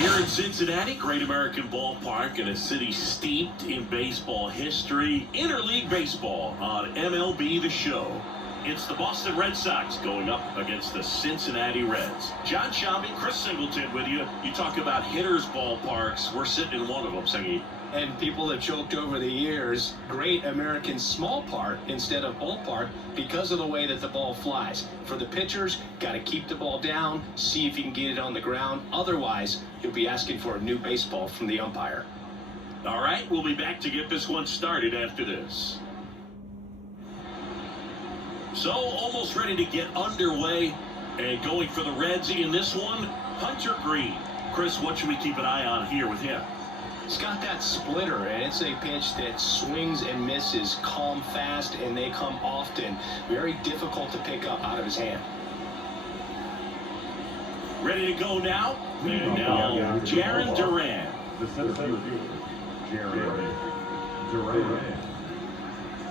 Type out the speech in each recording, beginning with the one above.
Here in Cincinnati, great American ballpark in a city steeped in baseball history. Interleague baseball on MLB The Show. It's the Boston Red Sox going up against the Cincinnati Reds. John Schaubing, Chris Singleton with you. You talk about hitters' ballparks. We're sitting in one of them, Singy. And people have joked over the years, great American small park instead of ballpark because of the way that the ball flies. For the pitchers, got to keep the ball down, see if you can get it on the ground. Otherwise, you'll be asking for a new baseball from the umpire. All right, we'll be back to get this one started after this. So, almost ready to get underway and going for the Reds in this one, Hunter Green. Chris, what should we keep an eye on here with him? He's got that splitter, and it's a pitch that swings and misses, come fast, and they come often. Very difficult to pick up out of his hand. Ready to go now? And now, Jarren Duran. The center fielder, Jarren Duran.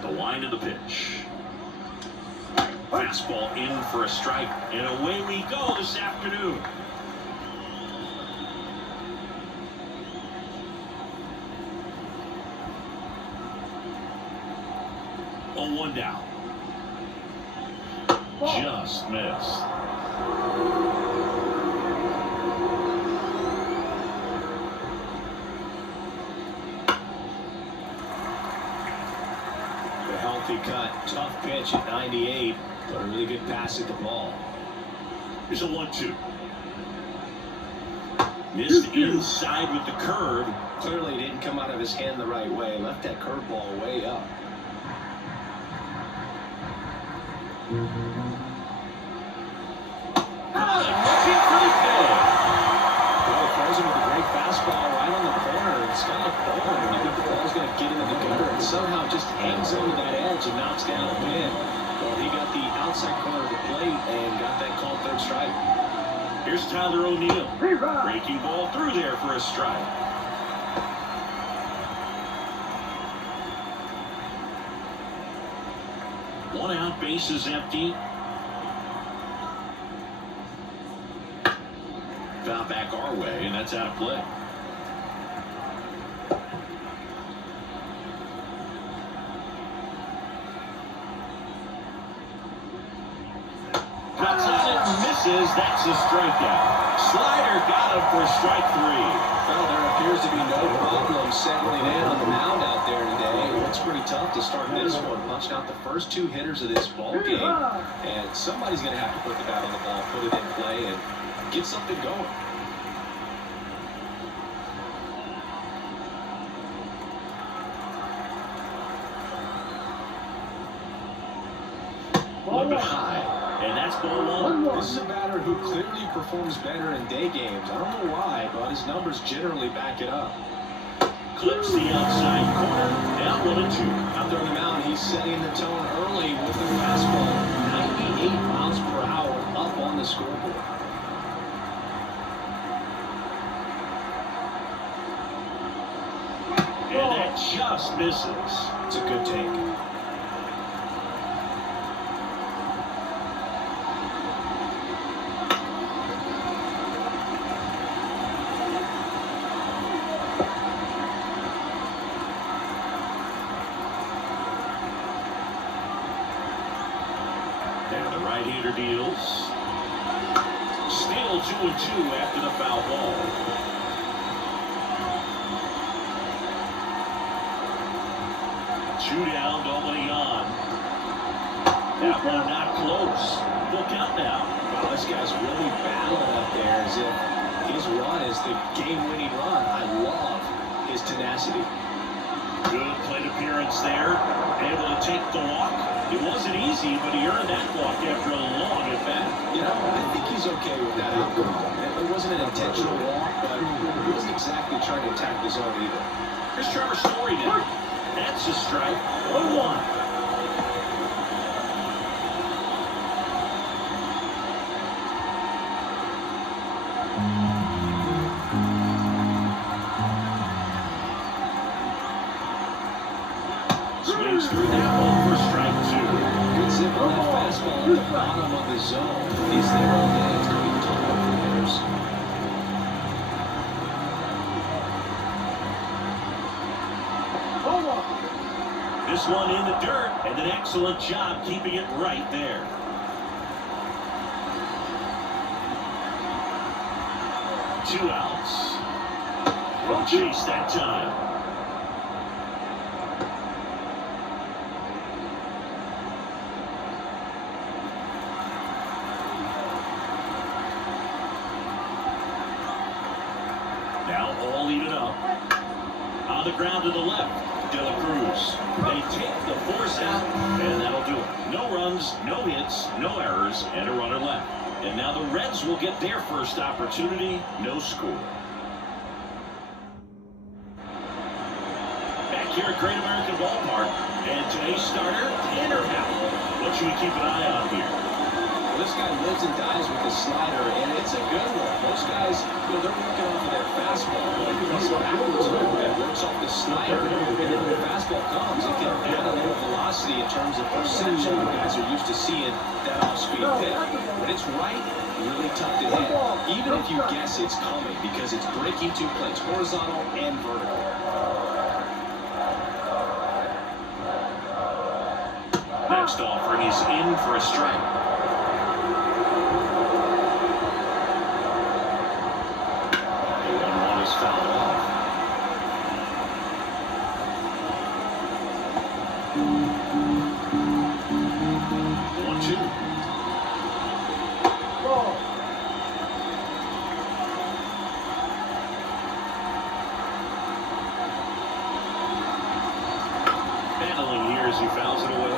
The line of the pitch. Fastball in for a strike, and away we go this afternoon. Oh, one down. Just missed. The healthy cut, tough pitch at 98, but a really good pass at the ball. Here's a 1-2. Missed inside with the curve. Clearly didn't come out of his hand the right way. Left that curveball way up. Looking for the field. Well, throws him with a great fastball right on the corner. It's kind of bowling. I think the ball's going to get into the gutter and somehow just hangs over that edge and knocks down a pin. Well, he got the outside corner of the plate and got that called third strike. Here's Tyler O'Neill. Breaking ball through there for a strike. One out, base is empty. Foul back our way, and that's out of play. Cuts on it and misses. That's a strikeout. Slider got him for strike three. Well, there appears to be no problem settling in on the mound out there today. It looks pretty tough to start this one. Punched out the first two hitters of this ball game. And somebody's going to have to put the bat on the ball, put it in play, and get something going. A little bit high. And that's ball one. This is a batter who clearly performs better in day games. I don't know why, but his numbers generally back it up. Clips the outside corner. Now 1-2. Out there on the mound, he's setting the tone early with the fastball. 98 miles per hour up on the scoreboard. And that just misses. It's a good take. And the right-hander deals. Still 2-2 after the foul ball. Two down, nobody on. That one not close. Full count now. Wow, this guy's really battling up there as if his run is the game-winning run. I love his tenacity. Good plate appearance there. Able to take the walk. It wasn't easy, but he earned that walk after a long at-bat. You know, I think he's okay with that outcome. It wasn't an intentional walk, but he wasn't exactly trying to attack the zone either. Here's Trevor Story now. That's a strike. 1-1. Swings through that one for strike two. Good zip on that fastball at the bottom of the zone. He's there all day. It's going to be tough for hitters. one in the dirt, and an excellent job keeping it right there. Two outs. We'll chase that time. Now all even up. On the ground to the left, De La Cruz. They take the force out, and that'll do it. No runs, no hits, no errors, and a runner left. And now the Reds will get their first opportunity. No score. Back here at Great American Ballpark, and today's starter, Tanner Howell. What should we keep an eye on here? Well, this guy lives and dies with the slider, and it's a good one. Most guys, they're working off of their fastball. But if he's backwards a little bit, works off the slider, and then when the fastball comes, it can add a little velocity in terms of perception. You guys are used to seeing that off-speed pitch. When it's right, really tough to hit. Even if you guess it's coming, because it's breaking two plates, horizontal and vertical. Next offering is in for a strike. Fouled off. 1-2. Battling here as he fouls it away.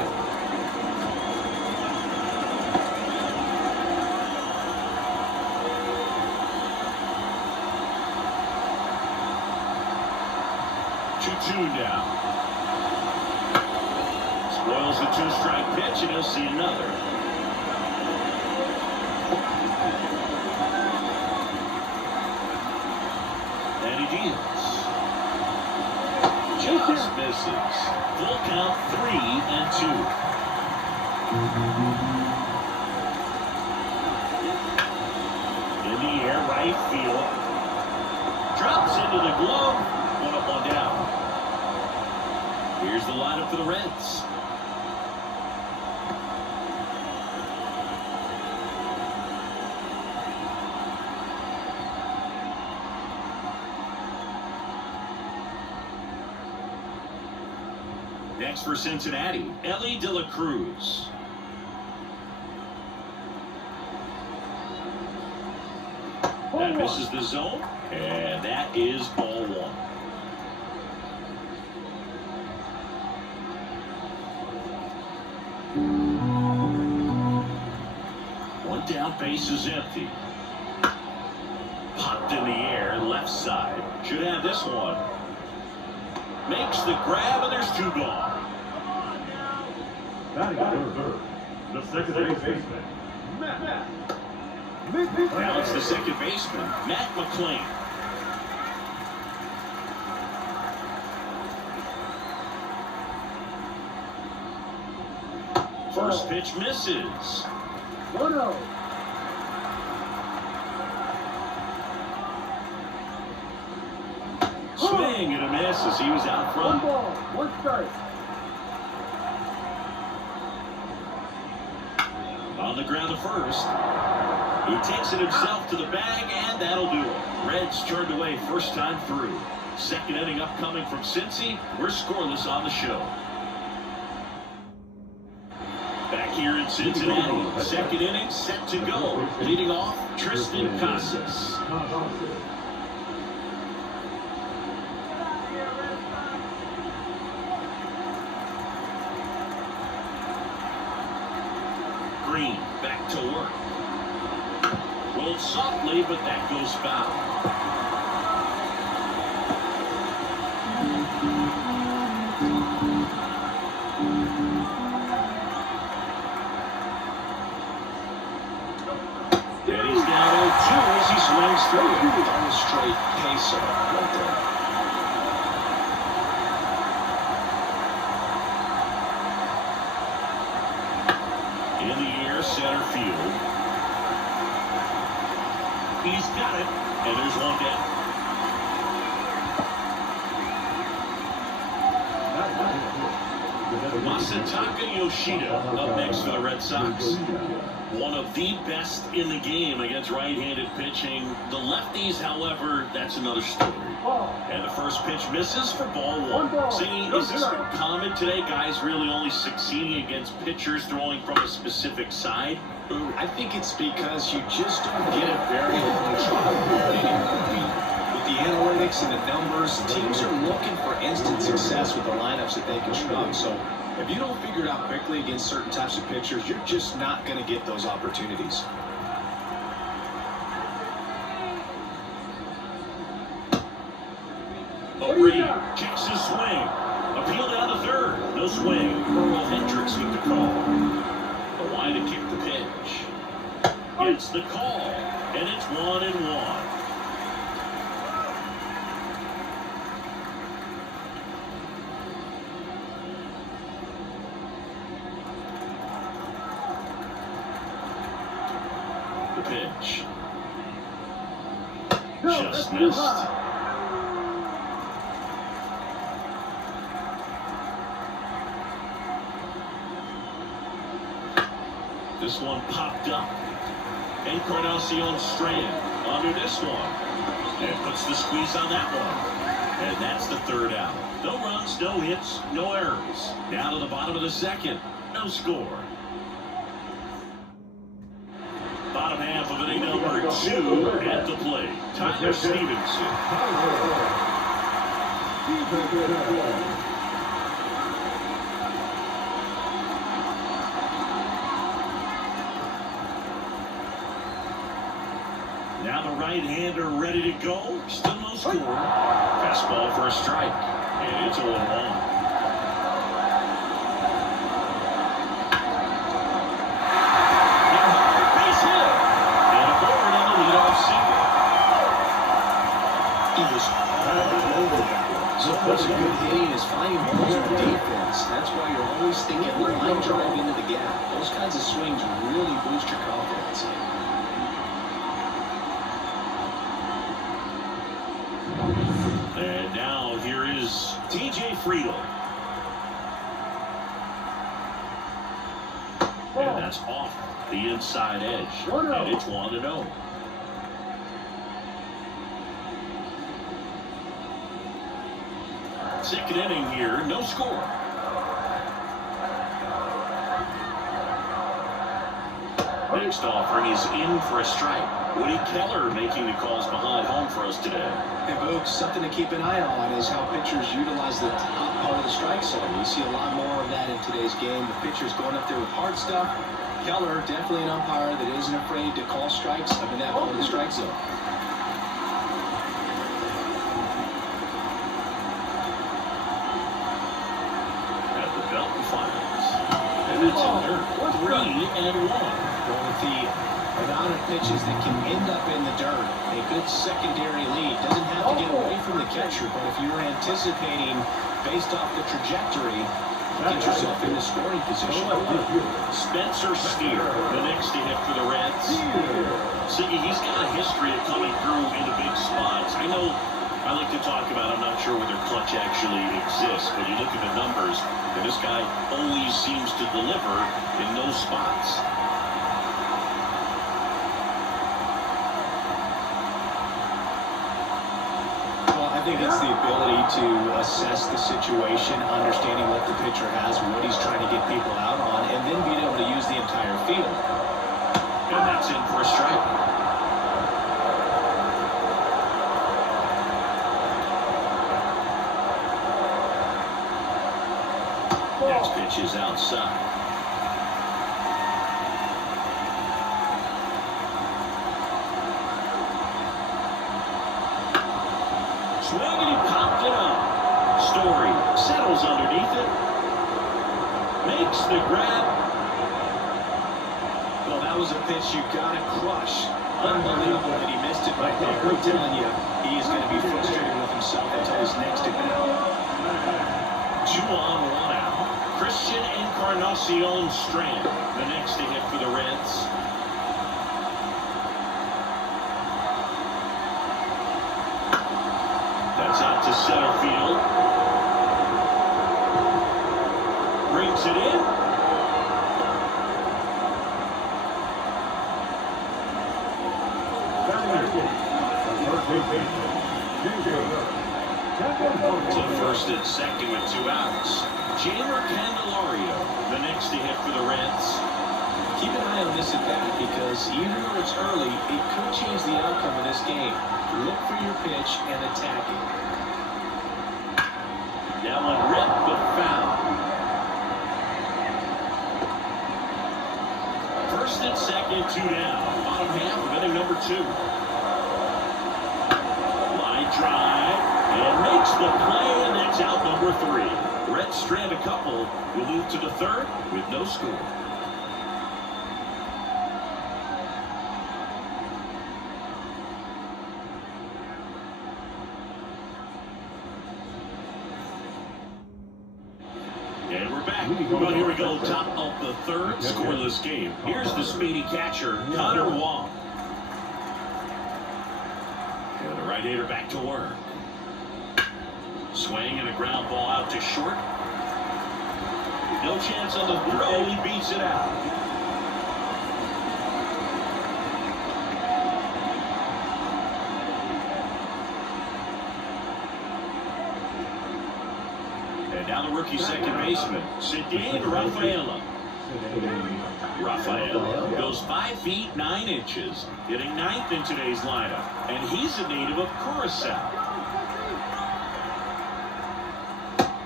Now. Spoils the two-strike pitch, and he'll see another. And he deals. Just misses. Full count, 3-2. In the air, right field. Drops into the glove. One up, one down. Here's the lineup for the Reds. Next for Cincinnati, Ellie De La Cruz. That misses the zone, and that is ball one. One down, base is empty. Popped in the air, left side. Should have this one. Makes the grab, and there's two gone. Batting third, the second baseman, Matt. Now it's the second baseman, Matt McClain. First pitch misses. 1-0. Swing and a miss as he was out front. 1 ball, 1 strike. On the ground to first. He takes it himself to the bag, and that'll do it. Reds turned away first time through. Second inning upcoming from Cincy. We're scoreless on the show. Back here in Cincinnati, second inning set to go. Leading off, Tristan Casas. Green back to work. Rolled softly, but that goes foul. And he's down 0-2 as he swings through it. On the straight pacer right there. In the air, center field. He's got it, and there's one down. The Masataka Yoshida up next for the Red Sox. One of the best in the game against right-handed pitching. The lefties, however, that's another story. And the first pitch misses for ball one. See, is this common today? Guys really only succeeding against pitchers throwing from a specific side? I think it's because you just don't get a very long trial period anymore. With the analytics and the numbers, teams are looking for instant success with the lineups that they construct. So if you don't figure it out quickly against certain types of pitchers, you're just not going to get those opportunities. O'Brien checks his swing. Appeal down to third. No swing. Earl Hendricks with the call. The line to kick the pitch. Gets the call. And it's 1-1. The pitch. Just missed. This one popped up. Encarnacion Strand under this one. And puts the squeeze on that one. And that's the third out. No runs, no hits, no errors. Down to the bottom of the second. No score. Bottom half of inning number 2 at the plate. Tyler Stevenson. Now the right-hander ready to go. Still no score. Fastball for a strike. And it's 0-1. Base hit. And a forward on the leadoff single. He was all over that one. So what's a good hitting is finding balls on defense. That's why you're always thinking line drive into the gap. Those kinds of swings really boost your confidence. And now here is T.J. Friedel. And that's off the inside edge. And it's 1-0. Second inning here, no score. Next offering is in for a strike. Woody Keller making the calls behind home for us today. And folks, something to keep an eye on is how pitchers utilize the top part of the strike zone. You see a lot more of that in today's game. The pitchers going up there with hard stuff. Keller, definitely an umpire that isn't afraid to call strikes up in that part of the strike zone. At the belt and finals. And it's under 3-1. Going with the amount of pitches that can end up in the dirt. A good secondary lead. Doesn't have to get away from the catcher, but if you're anticipating based off the trajectory, get yourself into scoring position. Spencer Steer, the next to hit for the Reds. Siggy, he's got a history of coming through into big spots. I know I like to talk about, I'm not sure whether clutch actually exists, but you look at the numbers, and this guy always seems to deliver in those spots. I think it's the ability to assess the situation, understanding what the pitcher has, what he's trying to get people out on, and then being able to use the entire field. And that's in for a strike. Next pitch is outside. Swing and he popped it up. Story settles underneath it. Makes the grab. Well, that was a pitch you got to crush. Unbelievable that he missed it right there. I'm telling you, he is going to be frustrated with himself until his next at bat. 2 on, 1 out. Christian Encarnacion Strand, the next to hit for the Reds. That's out to center field. Brings it in. So first and second with 2 outs. Jamer Candelario, the next to hit for the Reds. Keep an eye on this at bat because even though it's early, it could change the outcome of this game. Look for your pitch and attack it. That one ripped but foul. First and second, 2 down. Bottom half of inning number 2. Line drive and makes the play, and that's out number 3. Reds strand a couple. We'll move to the third with no score. And we're back. Well, here we go. Top of the third, scoreless game. Here's the speedy catcher, Connor Wong. And the right-hander back to work. Swing and a ground ball out to short. No chance on the throw. He beats it out. And now the rookie second baseman, Ceddanne Rafaela. Rafaela goes 5 feet 9 inches, hitting 9th in today's lineup, and he's a native of Curacao.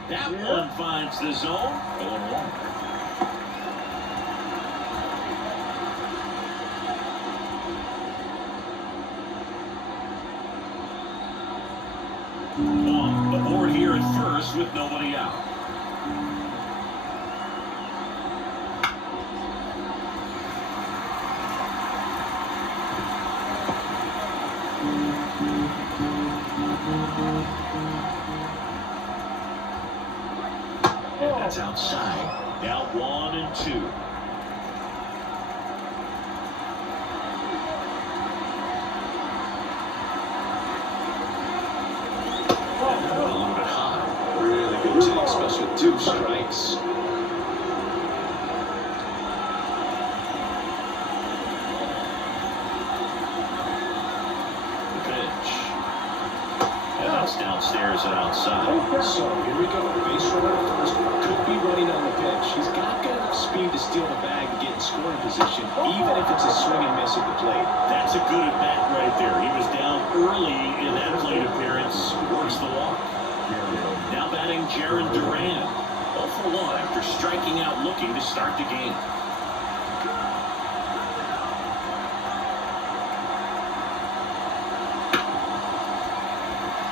That one finds the zone. 0-1. Wong aboard here at first with nobody out. And that's outside. Now 1-2. A little bit high. Really good take, especially with 2 strikes. The pitch. And that's downstairs and outside. So here we go. Base runner at first. Could be running on the pitch. He's got good enough speed to steal the bag and get in scoring position, even if it's a swing and miss at the plate. That's a good at bat right there. He was down early in that plate appearance. Works the walk. Now batting Jaron Duran. 0 for 1 after striking out looking to start the game.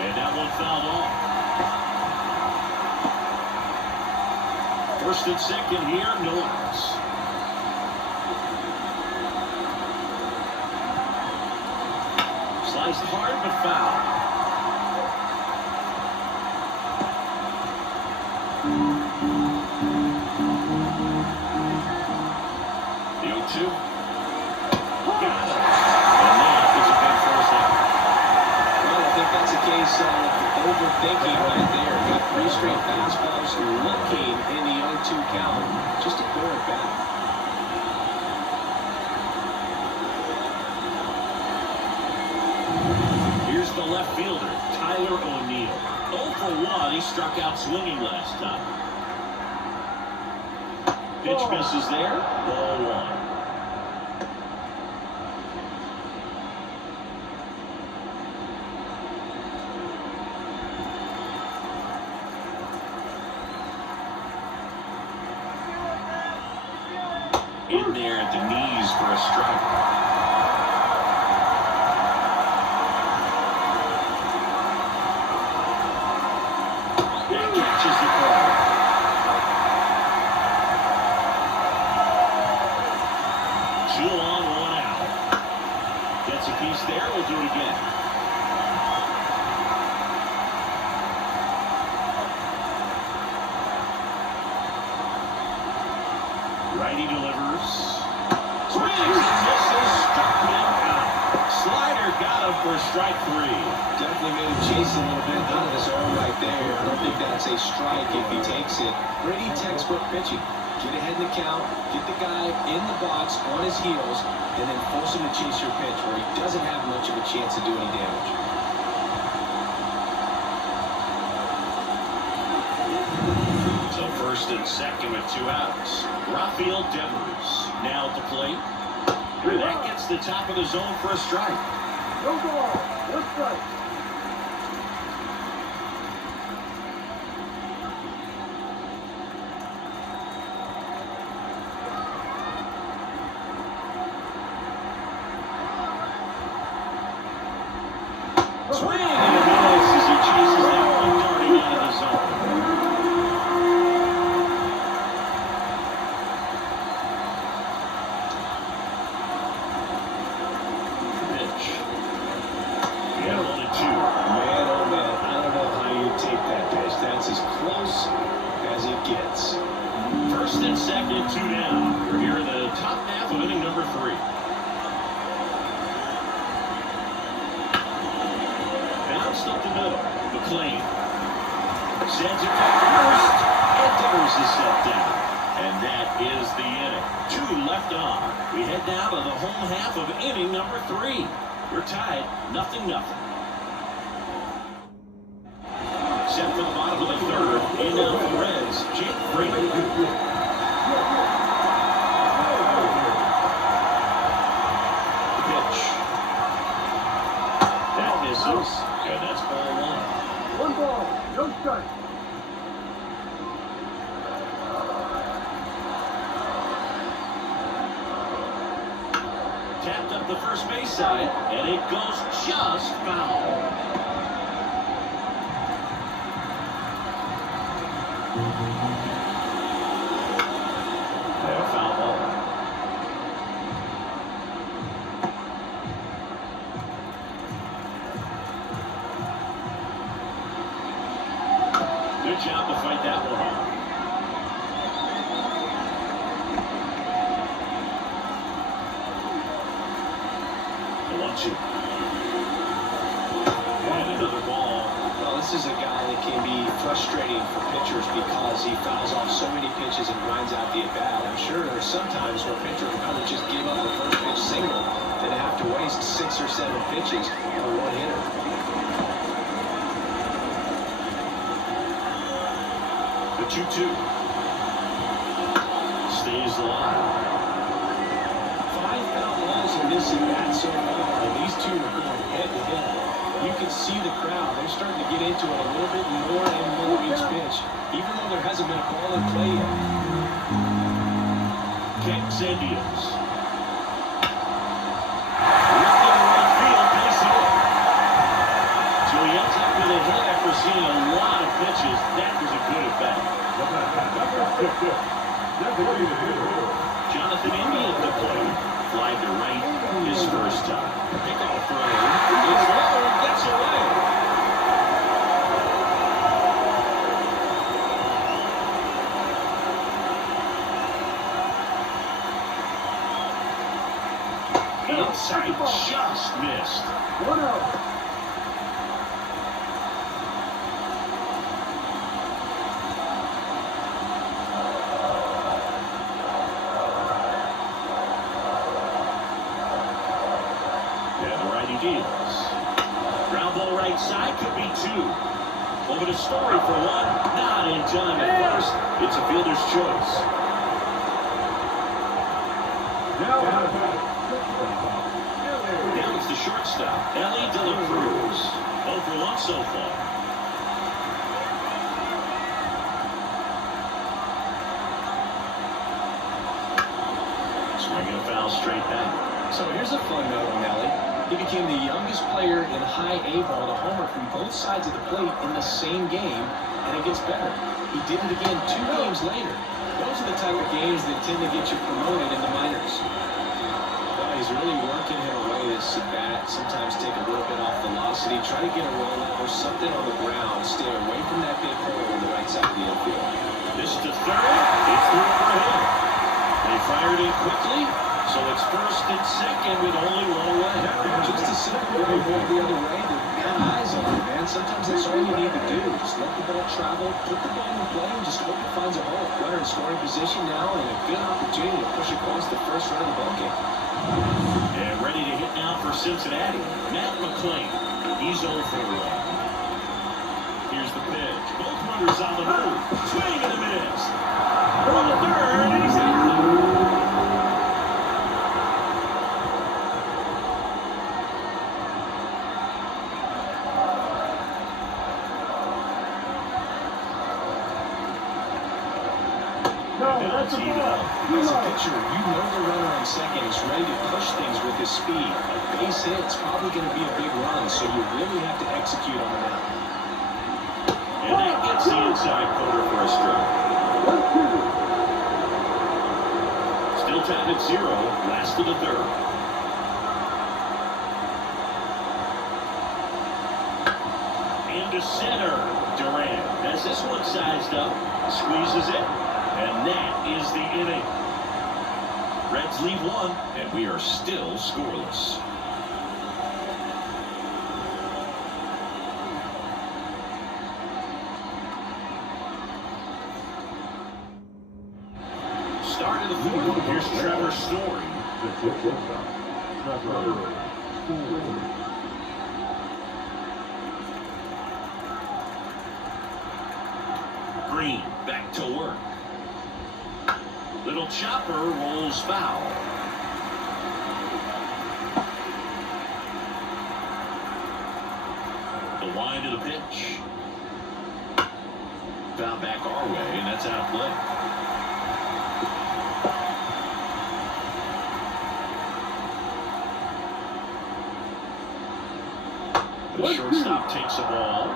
And that one fouled off. First and second here, no outs. Sliced hard but foul. The 0-2. Got it. And that is a big first out. Well, I think that's a case of overthinking right there. Got 3 straight fastballs looking in the 0-2 count. Just ignore it back. Here's the left fielder, Tyler O'Neill. 0 for 1. He struck out swinging last time. Pitch misses there. Ball 1. In there at the knees for a strike. That catches the ball. 2 on, 1 out. Gets a piece there. We'll do it again. Righty delivers. Swings and misses. Struck him out. Slider got him for strike 3. Definitely made him chase a little bit out of this arm right there. I don't think that's a strike if he takes it. Pretty textbook pitching. Get ahead in the count, get the guy in the box on his heels, and then force him to chase your pitch where he doesn't have much of a chance to do any damage. So first and second with 2 outs. Rafael Devers now at the plate. And that gets the top of the zone for a strike. No ball. No strike. Swing and a miss as he chases that one darting out of the zone. Pitch. Yeah, 1-2. Man, oh man, I don't know how you take that pitch. That's as close as it gets. First and second, 2 down. We're here in the top half of inning number 3. Bounced up the middle. McLean sends it to first, and Devers is set down. And that is the inning. 2 left on. We head now to the home half of inning number 3. We're tied, 0-0. Set for the bottom of the 3rd. In now for the Reds, Jake Freeman. Pitch. That misses. And that's ball 1. 1 ball. No strike. Tapped up the first base side, and it goes just foul. And a foul ball. Good job to fight that one off. And another ball. Well, this is a guy that can be frustrating for pitchers because he fouls off so many pitches and grinds out the at-bat. I'm sure there's some times where pitchers would rather just give up a first pitch single than have to waste 6 or 7 pitches on one hitter. The 2-2. Stays alive. 5 foul balls in this at-bat so far, and these two are going head-to-head. You can see the crowd. They're starting to get into it a little bit more and more each pitch, even though there hasn't been a ball in play yet. Kicks Indians. Lifted in right field, base hit. So he ends up with a hit after seeing a lot of pitches. That was a good at-bat. Jonathan India at the plate. Fly to right his first time. Pickoff throw. It's low and gets away. Inside just missed. 1-0. Deals. Ground ball right side, could be 2. Over to Story for 1. Not in time at first. It's a fielder's choice. Down is the shortstop, Ellie De La Cruz. 0 for 1 so far. Swinging a foul straight back. So here's a fun note on Ellie. He became the youngest player in high A ball to homer from both sides of the plate in the same game, and it gets better. He did it again 2 games later. Those are the type of games that tend to get you promoted in the minors. Well, he's really working him away this at-bat. Sometimes take a little bit off velocity, try to get a roll or something on the ground. Stay away from that big hole on the right side of the infield. This to third. It's through for a hit. They fired in quickly. So it's first and second with only 1 away. Just a simple way to go the other way. Have eyes on it, man. Sometimes that's all you need to do. Just let the ball travel, put the ball in play, and just hope it finds a hole. Runner in scoring position now, and a good opportunity to push across the first run of the ball game. And ready to hit now for Cincinnati, Matt McClain. He's 0 for 1. Here's the pitch. Both runners on the move. Swing and a miss. From the third, and he's out. That's a ball. As a pitcher, you know the runner on second is ready to push things with his speed. A base hit's probably going to be a big run, so you really have to execute on the mound. And that gets the inside corner for a strike. Still tied at 0, last of the third. Into center, Durant has this one sized up, squeezes it, and that is the inning. Reds lead 1, and we are still scoreless. Start of the 4th. Here's Trevor Story. Green back to work. Little chopper rolls foul. The wind of the pitch. Foul back our way, and that's out of play. The shortstop takes the ball.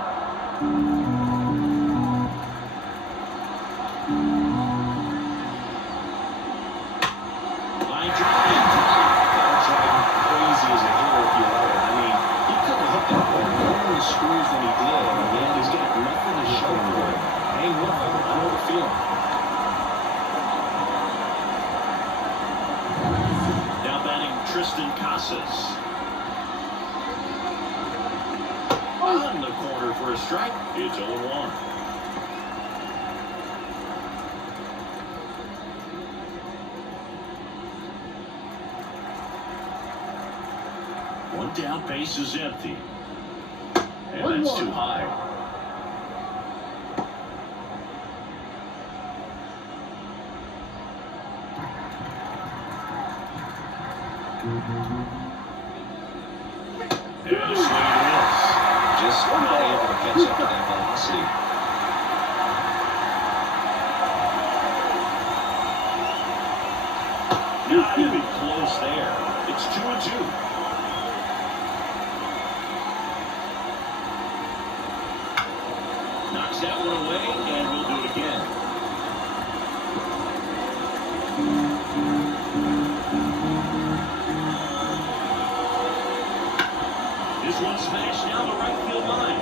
Line drive. That's crazy as a hitter if you let it. I mean, he couldn't hit that ball more in the screws than he did, and he's got nothing to show for it. Hang with him. I know the feeling. Now batting Tristan Casas. On the corner for a strike. It's 0-1. One down, base is empty. And that's too high. And a swing and a miss. Just not able to catch up to that velocity. Not even close there. It's 2-2. Knocks that one away, and we'll do it again. This one smashed down the right field line.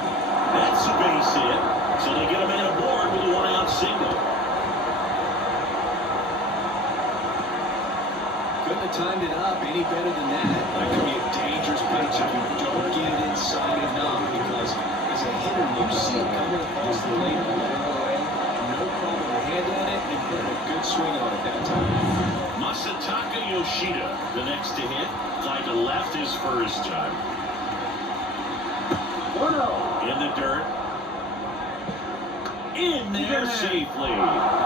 That's a base hit, so they get a man aboard with a one-out single. Couldn't have timed it up any better than that. That could be a dangerous pitch if you don't get it inside enough, because as a hitter, you see it coming across the plate all the way. No problem handling it and putting a good swing on it that time. Masataka Yoshida, the next to hit, fly to left his first time. 1-0. In the dirt. In there safely.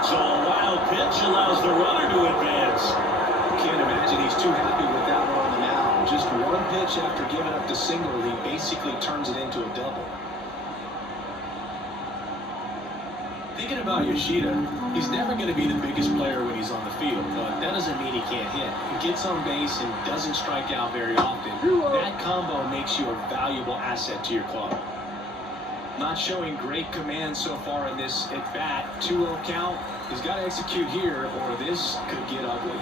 So a wild pitch allows the runner to advance. Can't imagine he's too happy with that one on the mound. Just one pitch after giving up the single, he basically turns it into a double. Thinking about Yoshida, he's never going to be the biggest player when he's on the field, but that doesn't mean he can't hit. He gets on base and doesn't strike out very often. That combo makes you a valuable asset to your club. Not showing great command so far in this at-bat. 2-0 count. He's got to execute here, or this could get ugly.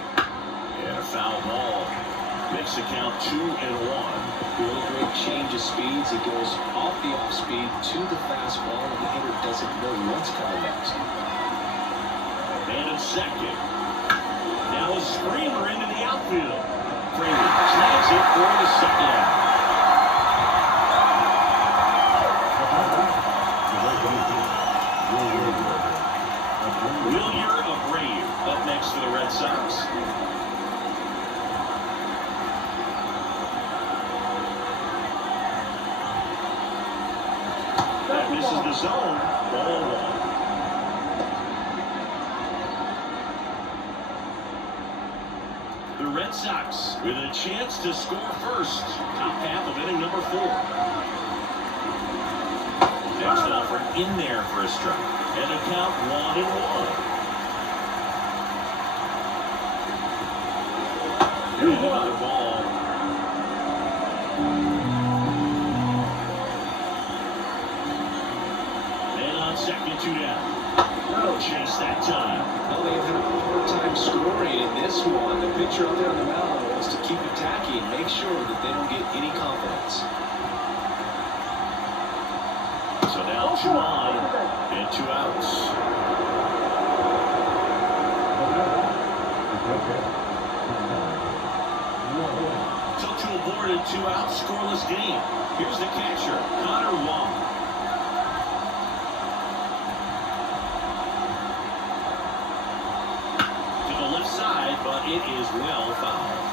And a foul ball. Makes the count 2-1. Really great change of speeds. He goes off the off-speed to the fastball, and the hitter doesn't know what's coming next. And at second. Now a screamer into the outfield. Frazier snags it for the second out. crosses the zone. Ball one. The Red Sox with a chance to score first. Top half of inning number 4. Next offer in there for a strike. And a count 1-1. And another ball. And on second, 2 down. No chase that time. Well, they've had a hard time scoring in this one. The pitcher out there on the mound wants to keep attacking, make sure that they don't get any confidence. So now 2 on and 2 outs. So 2 aboard and 2 out, scoreless game. Here's the catcher, Connor Wong. To the left side, but it is well fouled.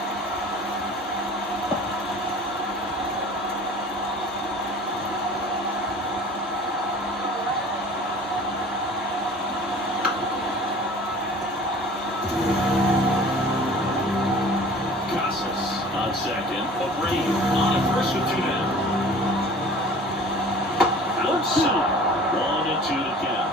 On second, Abreu on at first with 2 down. Outside, 1-2 to count.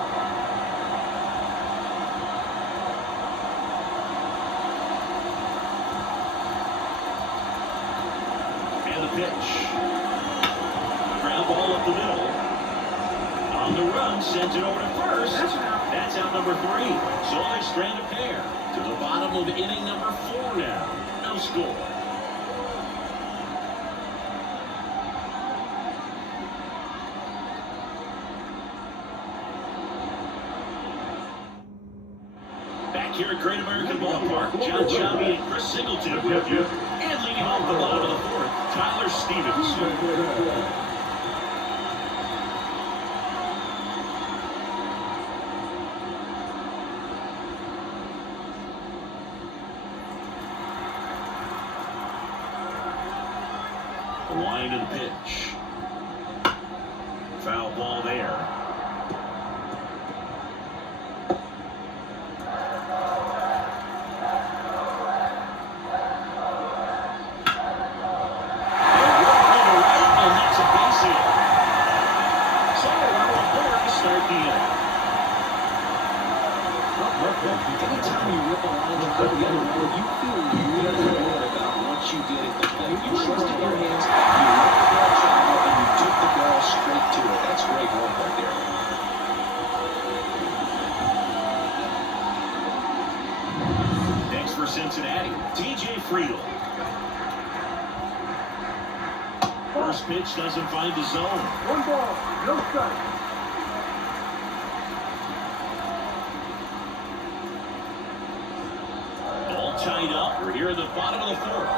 And the pitch. Ground ball up the middle. On the run, sends it over to first. That's out number 3. So they strand a pair to the bottom of inning number 4 now. No score. Here at Great American Ballpark, John Chambi and Chris Singleton with you. And leading off the bottom of the 4th, Tyler Stevens. The line to the pitch. Foul ball there. Anytime you rip a line and go the other way, you feel really good about what you did at the plate. You trusted your hands, you let the ball travel, and you took the ball straight to it. That's great work right there. Next for Cincinnati, TJ Friedl. First pitch doesn't find the zone. 1 ball, no strike. Tied up. We're here at the bottom of the 4th.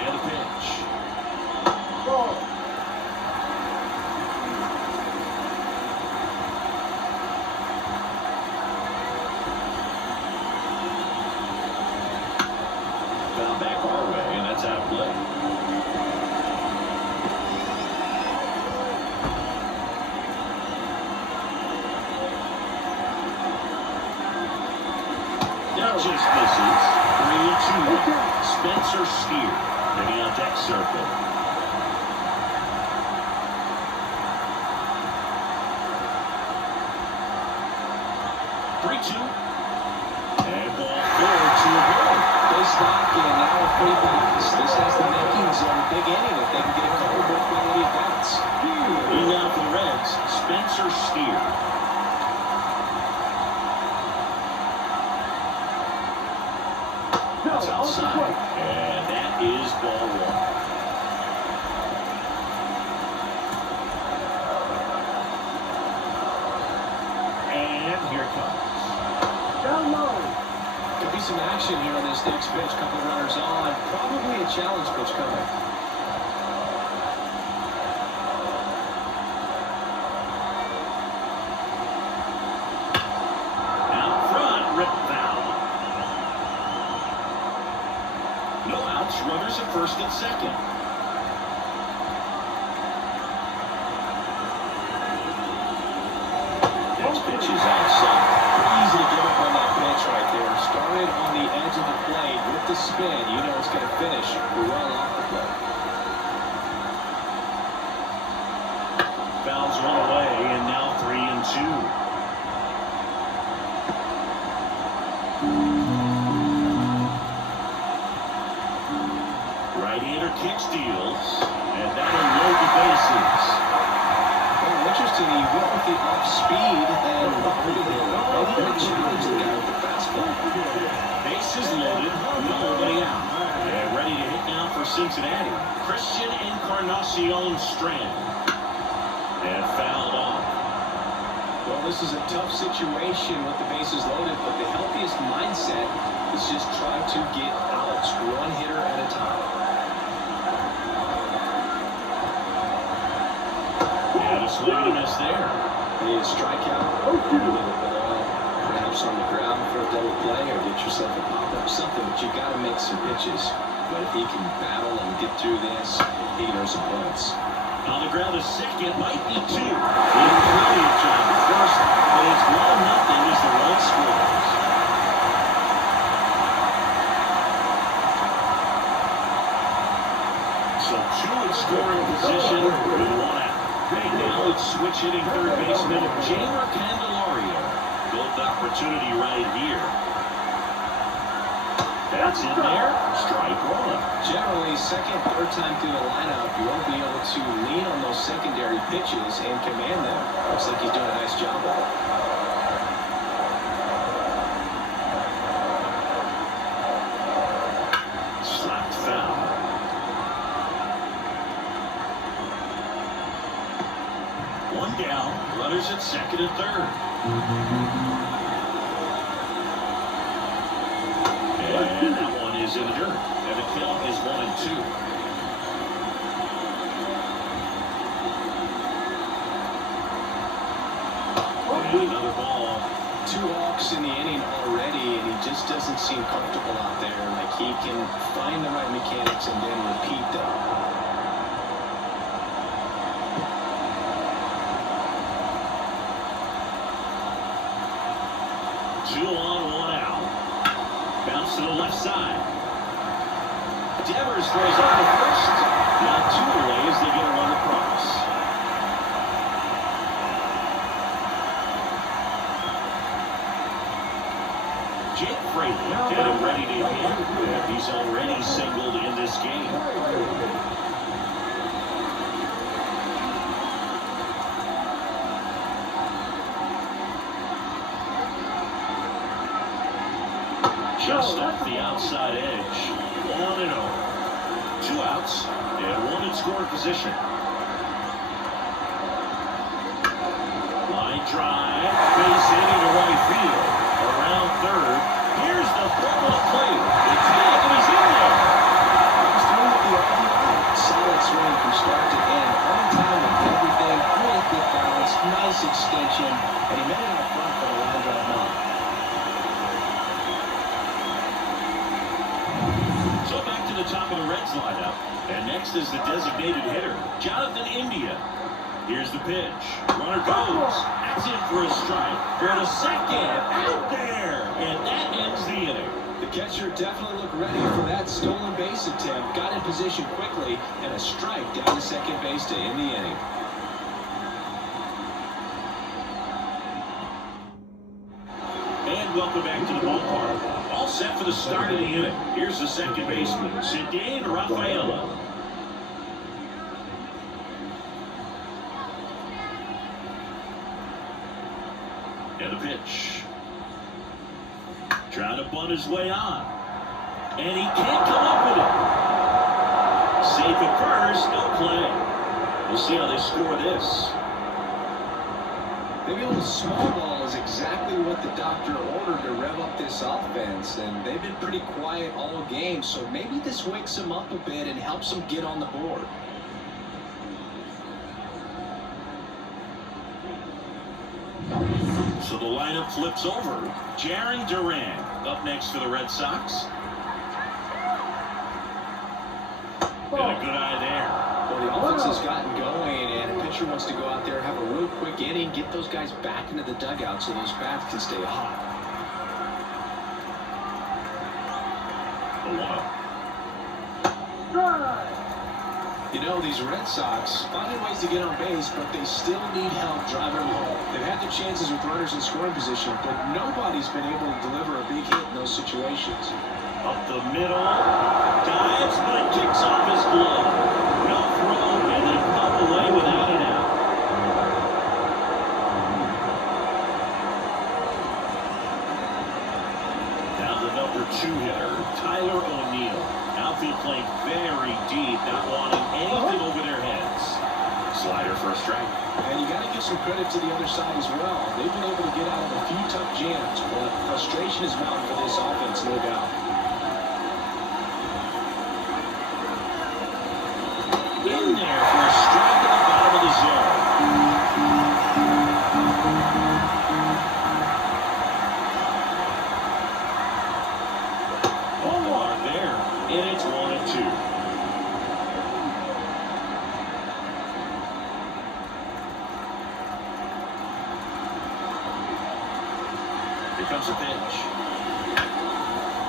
And the pitch. Ball. Back our way, and that's out of play. That just misses. 3-2. Spencer Steer getting on deck circle. And ball forward to a goal. They stop and now a free pass. This has the makings of a big inning if they can get a couple more quality at bats. In out the Reds, Spencer Steer. That's outside. And that is ball 1. And here it comes. Down low. Could be some action here on this next pitch. Couple runners on. Probably a challenge pitch coming. No outs, runners at first and second. Next pitch is outside. Pretty easy to get up on that pitch right there. Started on the edge of the plate with the spin. You know it's going to finish well off the plate. Fouls one away, and now 3-2. Right-hander kick steals, and that'll load the bases. Well, interesting, he went with the off speed and maybe the challenge the guy with the fastball. Bases loaded, nobody out. And ready to hit now for Cincinnati, Christian Encarnacion Strand. And fouled off. Well, this is a tough situation with the bases loaded, but the healthiest mindset is just try to get outs one hitter at a time. And a swing and a miss there. A strikeout, with the ball perhaps on the ground for a double play, or get yourself a pop-up, something, but you got to make some pitches. But if he can battle and get through this, he can earn some points. On the ground, a second, might be two. In plenty of time at first, but it's 1-0 as the Reds scores. So two in scoring position with one out. And now it's switch hitting third baseman Jamer Candelario. Good opportunity right here. That's in there. Strike one. Generally, second, third time through the lineup, you won't be able to lean on those secondary pitches and command them. Looks like he's doing a nice job of it. Slapped foul. One down, runners at second and third. And that one is in the dirt. And the count is 1-2. And another ball. 2 walks in the inning already, and he just doesn't seem comfortable out there. Like he can find the right mechanics and then repeat them. Two on, one out. Bounce to the left side. Devers throws out the first. Now two away as they get a run across. Jake Fraley getting ready to hit. And he's already singled in this game. Just off the outside edge. 1-0. 2 outs and 1 in scoring position. Line drive. Base hitting to right field. Around third. Here's the throw to plate. It's hit and he's in there. He's throwing with the RBI. Solid swing from start to end. On time with everything. Really good balance. Nice extension. And he made it out front for a line drive knock. So back to the top of the Reds lineup. And next is the designated hitter, Jonathan India. Here's the pitch. Runner goes. That's in for a strike. For the second. Out there. And that ends the inning. The catcher definitely looked ready for that stolen base attempt. Got in position quickly. And a strike down to second base to end the inning. And welcome back to the ballpark. All set for the start of the inning. Here's the second baseman, Cedane Rafaela. And the pitch. Trying to bunt his way on. And he can't come up with it. Safe at first, no play. We'll see how they score this. Maybe a little small ball is exactly what the doctor ordered to rev up this offense, and they've been pretty quiet all game, so maybe this wakes them up a bit and helps them get on the board. So the lineup flips over. Jarren Duran up next for the Red Sox. And a good eye there. Well, the offense has gotten going, and a pitcher wants to go out there, have a real quick inning, get those guys back into the dugout so those bats can stay hot. You know, these Red Sox finding ways to get on base, but they still need help driving them home. They've had their chances with runners in scoring position, but nobody's been able to deliver a big hit in those situations. Up the middle, dives, but it kicks off his glove. No throw, and then pop away without an out. Now the number 2 hitter, Tyler O'Neill. Outfield playing very deep, not wanting anything over their heads. Slider for a strike. And you got to give some credit to the other side as well. They've been able to get out of a few tough jams, but frustration is mounting for this offense, no doubt. In there for a strike at the bottom of the zone. Off the mark there, and it's 1-2. Here comes a pitch.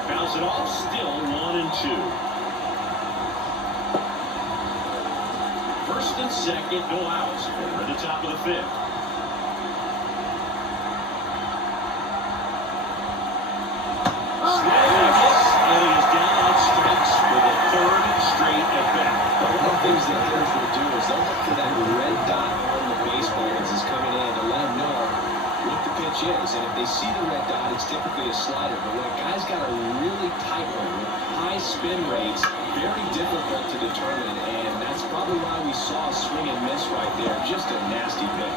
Bounce it off, still 1-2. First and second, no outs. We're at the top of the 5th. Swinging miss, and he is down on strikes for the 3rd straight at bat. One of the things that hitters will do is they'll look for that red dot on the baseball as it's coming in to let them know what the pitch is. And if they see the red dot, it's typically a slider. But when a guy's got a really tight one with high spin rates, very difficult to determine. And that's probably why we saw a swing and miss right there. Just a nasty pick.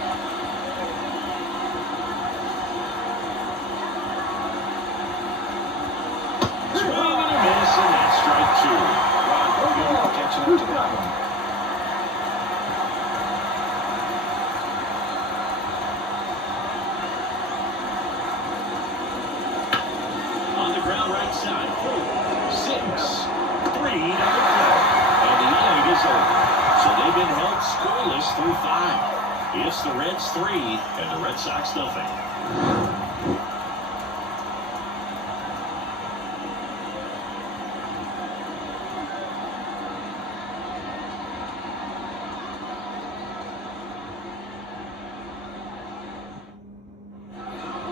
Swing and a miss, and that's strike 2. Wow, catching up to that one. On the ground right side. 4, 6, 3 to the play. And the inning is over. So they've been held scoreless through 5. It's the Reds 3 and the Red Sox nothing.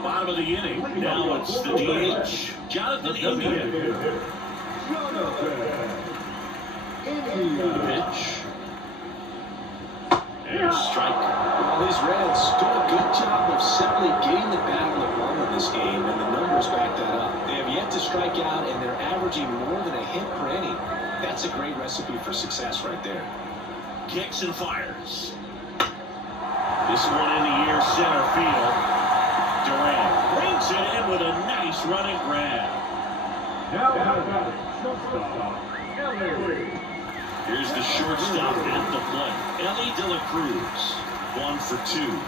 Bottom of the inning. Now it's the DH, Jonathan India. The pitch. And a strike. Well, these Reds do a good job of simply getting the bat on the ball in this game, and the numbers back that up. They have yet to strike out, and they're averaging more than a hit per inning. That's a great recipe for success right there. Kicks and fires. This one in the air, center field. Durant brings it in with a nice running grab. Now batting, shortstop, Ellie. Here's the shortstop at the plate, Ellie De La Cruz. 1 for 2.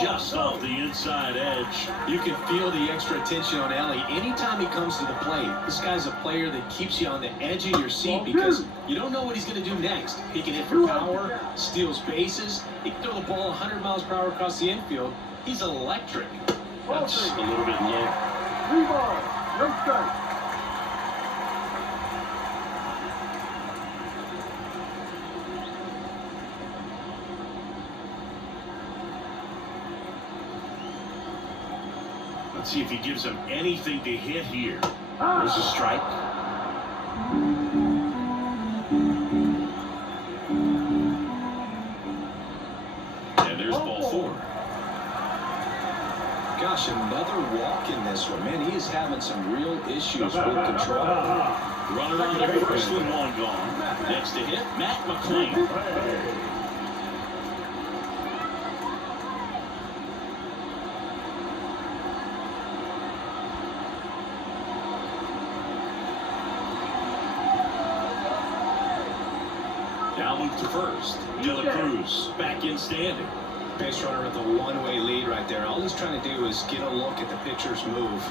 Just off the inside edge. You can feel the extra attention on Ellie anytime he comes to the plate. This guy's a player that keeps you on the edge of your seat because you don't know what he's going to do next. He can hit for power, steals bases, he can throw the ball 100 miles per hour across the infield. He's electric. That's a little bit low. 3 balls, no strike. Let's see if he gives him anything to hit here. There's a strike. And there's ball 4. Gosh, another walk in this one. Man, he is having some real issues with control. Runner on the first with 1 gone. Next to hit, Matt McLean. now move to first. De La Cruz back in standing. Base runner with a one-way lead right there. All he's trying to do is get a look at the pitcher's move.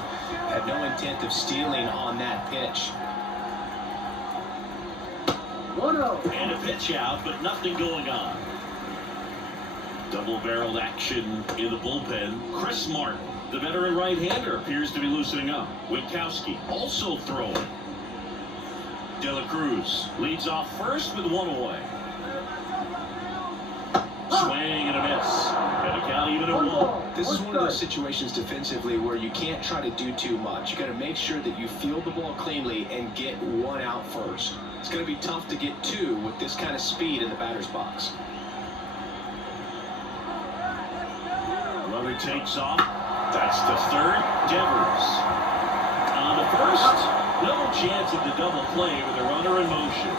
Had no intent of stealing on that pitch. 1-0. And a pitch out, but nothing going on. Double-barreled action in the bullpen. Chris Martin, the veteran right-hander, appears to be loosening up. Witkowski also throwing. De La Cruz leads off first with one away. Swing and a miss. And a count even at one. This is one of those situations defensively where you can't try to do too much. You got to make sure that you field the ball cleanly and get one out first. It's going to be tough to get two with this kind of speed in the batter's box. Runner takes off. That's the third. Devers on the first. No chance of the double play with a runner in motion.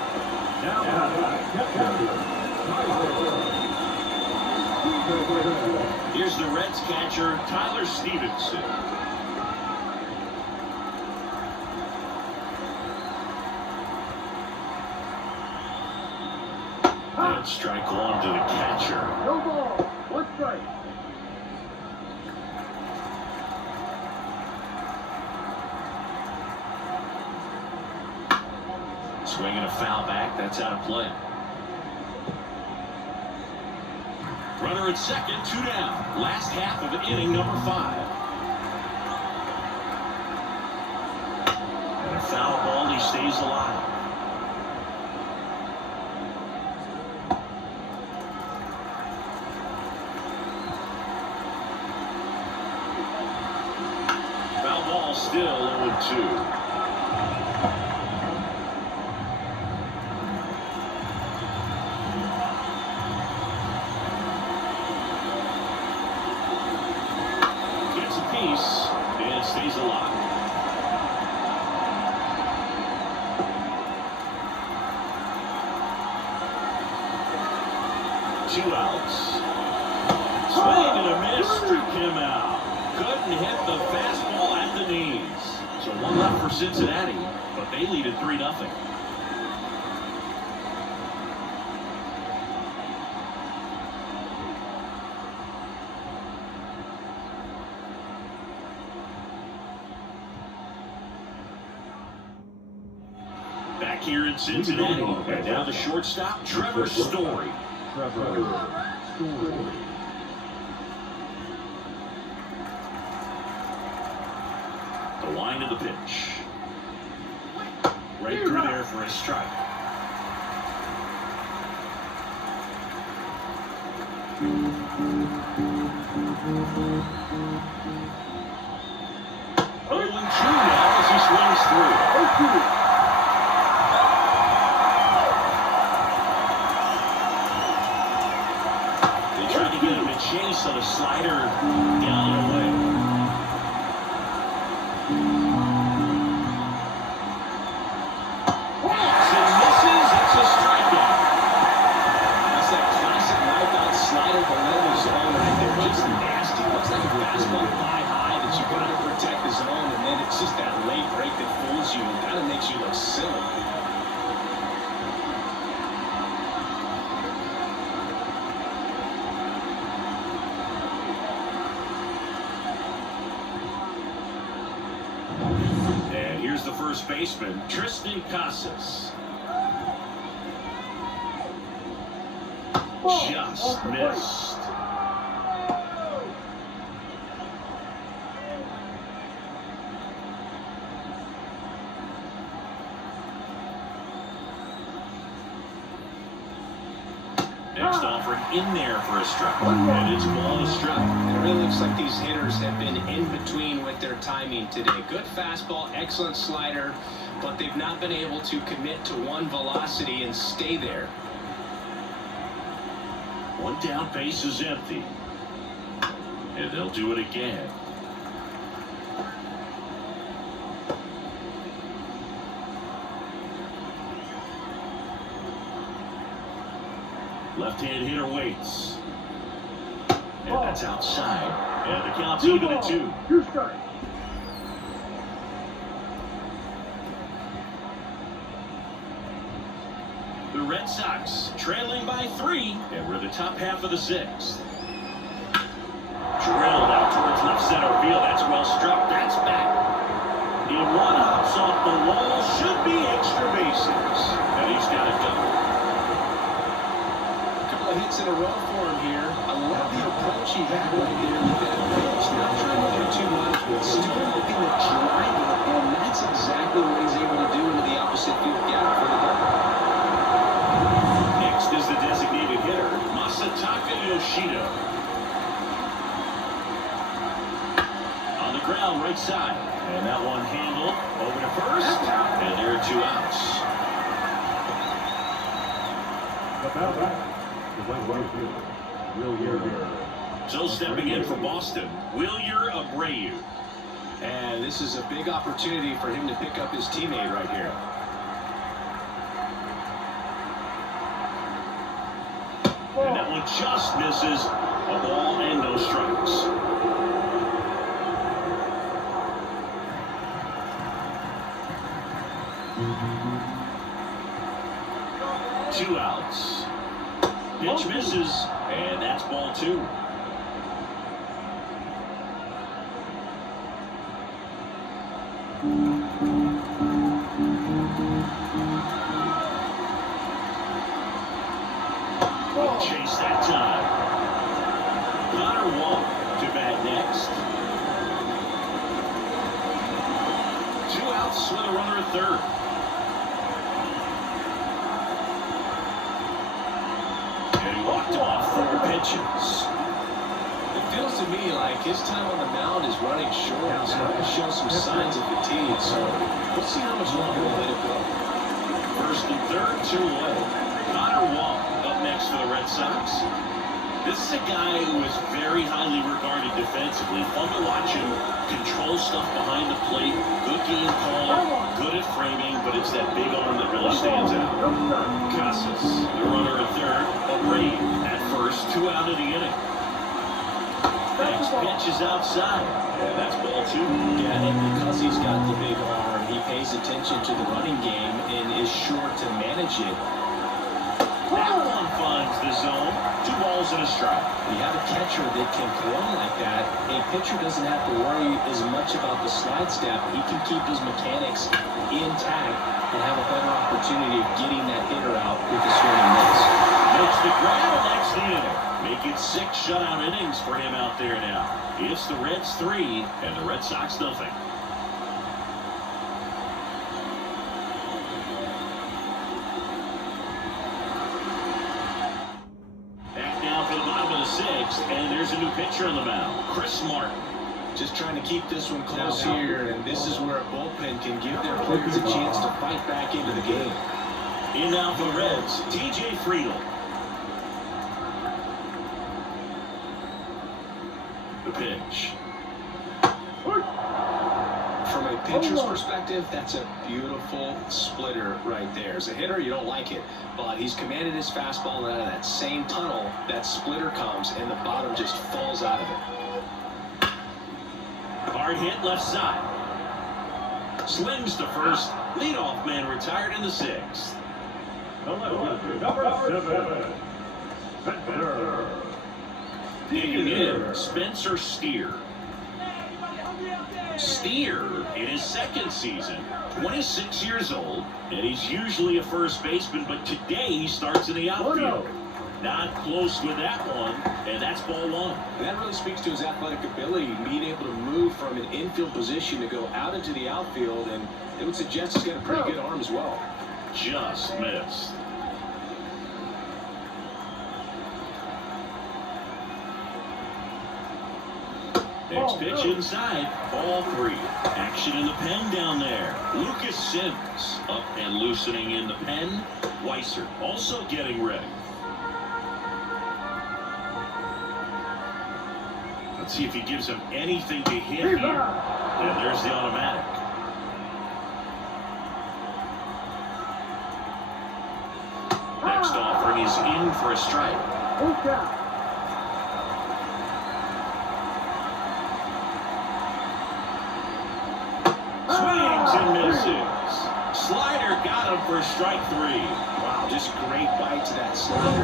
Here's the Reds catcher, Tyler Stevenson. And strike one to the catcher. No ball. 1 strike. Swinging a foul back. That's out of play. Runner at second, 2 down. Last half of inning number 5. And a foul ball, he stays alive. Foul ball still 0-2. And stays alive. Two outs. Swing and a miss. Struck him out. Couldn't hit the fastball at the knees. So one left for Cincinnati, but they lead at 3-0. Back here in Cincinnati, and now the shortstop, Trevor Story. The line of the pitch. Right through there for a strike. Oh, and 2 now as he swings through. Chase on a slider down and away. Walks and misses. It's a strikeout. That's that classic wipeout slider below the zone right there. Just nasty. Looks like a fastball thigh high that you got to protect the zone, and then it's just that late break that fools you and kind of makes you look silly. Here's the first baseman, Tristan Casas. Just missed. Next offering in there for a strike. And it's ball to strike. It really looks like these hitters have been in between with their timing today. Good fastball, excellent slider, but they've not been able to commit to one velocity and stay there. One down, base is empty. And they'll do it again. Left-hand hitter waits. And that's outside. And the count's even at 2. 2 strikes. The Red Sox trailing by 3, and we're the top half of the 6th. Drilled out towards left center field. That's well struck. That's back. He one hops off the wall. Should be extra bases. And he's got it done. A couple of hits in a row for him here. I love the approach he had right there with that pitch. Not trying to do too much, but still looking to drive it. And that's exactly what he's able to do into the opposite field gap for the double. Next is the designated hitter, Masataka Yoshida. On the ground, right side. And that one handled over to first. And there are 2 outs. The batter is right fielder, Wilyer. So stepping in for Boston, Wilyer Abreu. And this is a big opportunity for him to pick up his teammate right here. And that one just misses. A ball and no strikes. Two outs. Pitch misses, and that's ball 2. Chase that time. Connor Wong to bat next. 2 outs with a runner at third. And he walked off 4 pitches. It feels to me like his time on the mound is running short. He's starting to show some signs of fatigue, so we'll see how much longer we'll let it go. First and third, 2 away. Connor Wong up next for the Red Sox. This is a guy who is very highly regarded defensively. Fun to watch him control stuff behind the plate. Good game call, good at framing, but it's that big arm that really stands out. Casas, the runner at third. Abreu at first, 2 out of the inning. Next pitch is outside, and that's ball 2. Yeah, and because he's got the big arm, he pays attention to the running game and is sure to manage it. That one finds the zone. 2 balls and a strike. You have a catcher that can throw like that. A pitcher doesn't have to worry as much about the slide step. He can keep his mechanics intact and have a better opportunity of getting that hitter out with the swing and miss. Makes the grab, and that's the inning. Make it 6 shutout innings for him out there now. It's the Reds 3 and the Red Sox nothing. And there's a new pitcher on the mound, Chris Martin. Just trying to keep this one close here, and this is where a bullpen can give their players a chance to fight back into the game. In now for the Reds, TJ Friedl. The pitch. From a pitcher's perspective, that's a beautiful splitter right there. As a hitter, you don't like it, but he's commanded his fastball, and out of that same tunnel, that splitter comes, and the bottom just falls out of it. Hard hit left side. Slings to first. Leadoff man retired in the 6th. Number 7. Spencer. Digging in, Spencer Steer. Steer, in his 2nd season, 26 years old, and he's usually a first baseman, but today he starts in the outfield. Not close with that one, and that's ball 1. And that really speaks to his athletic ability, being able to move from an infield position to go out into the outfield, and it would suggest he's got a pretty good arm as well. Just missed. Next pitch inside, ball 3. Action in the pen down there. Lucas Sims up and loosening in the pen. Weiser also getting ready. Let's see if he gives him anything to hit here. And there's the automatic. Next offering is in for a strike. Swings and misses. slider got him for strike 3. Wow, just great bite to that slider.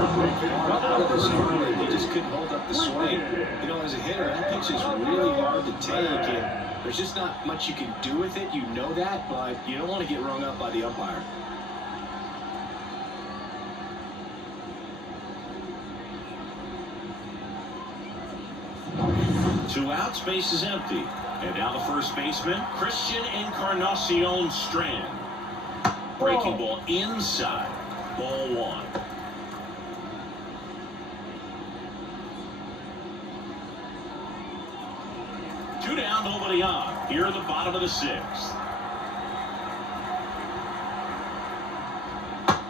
Out of the zone, he just couldn't hold up the swing. You know, as a hitter, that pitch is really hard to take, and there's just not much you can do with it. You know that, but you don't want to get rung up by the umpire. 2 outs, base is empty. And now the first baseman, Christian Encarnacion Strand. Breaking ball inside. Ball 1. Two down, nobody on. Here in the bottom of the 6th.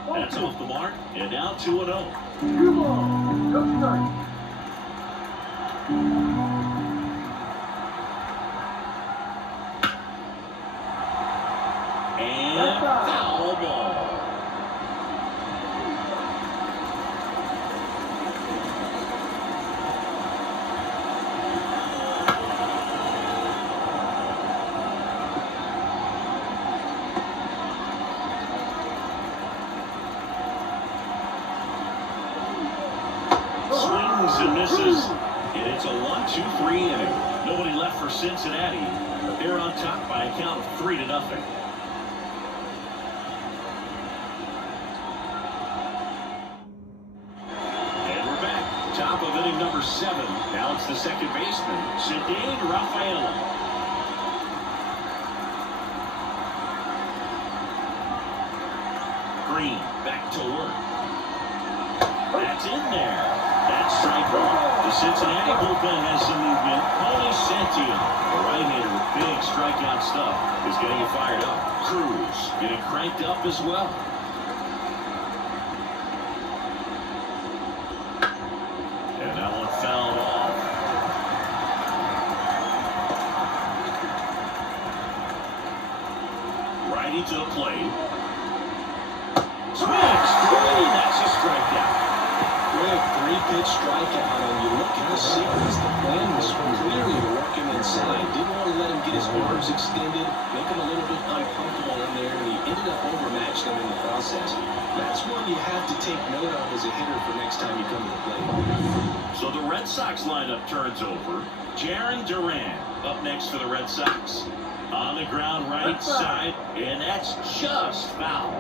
That's off the mark. And now 2-0. 2 balls, no strike. And foul ball. Swings and misses. And it's a 1-2-3 inning. Nobody left for Cincinnati, but they're on top by a count of 3-0. Top of inning number 7. Now it's the second baseman, Cedane Rafaela. Green back to work. That's in there. That's strike 1. The Cincinnati bullpen has some movement. Tony Santillan, the right-hander with big strikeout stuff, is getting it fired up. Cruz getting cranked up as well. Fouled off. Righty to the plate. Swings. That's a strikeout. Quick 3-pitch strikeout, and you look at the sequence. The plan was clearly to work him inside. Didn't want to let him get his arms extended, make him a little bit uncomfortable in there, and he ended up overmatching him in the process. That's one you have to take note of as a hitter for next time you come to the plate. So the Red Sox lineup turns over. Jarren Duran up next for the Red Sox. On the ground right side, and that's just foul.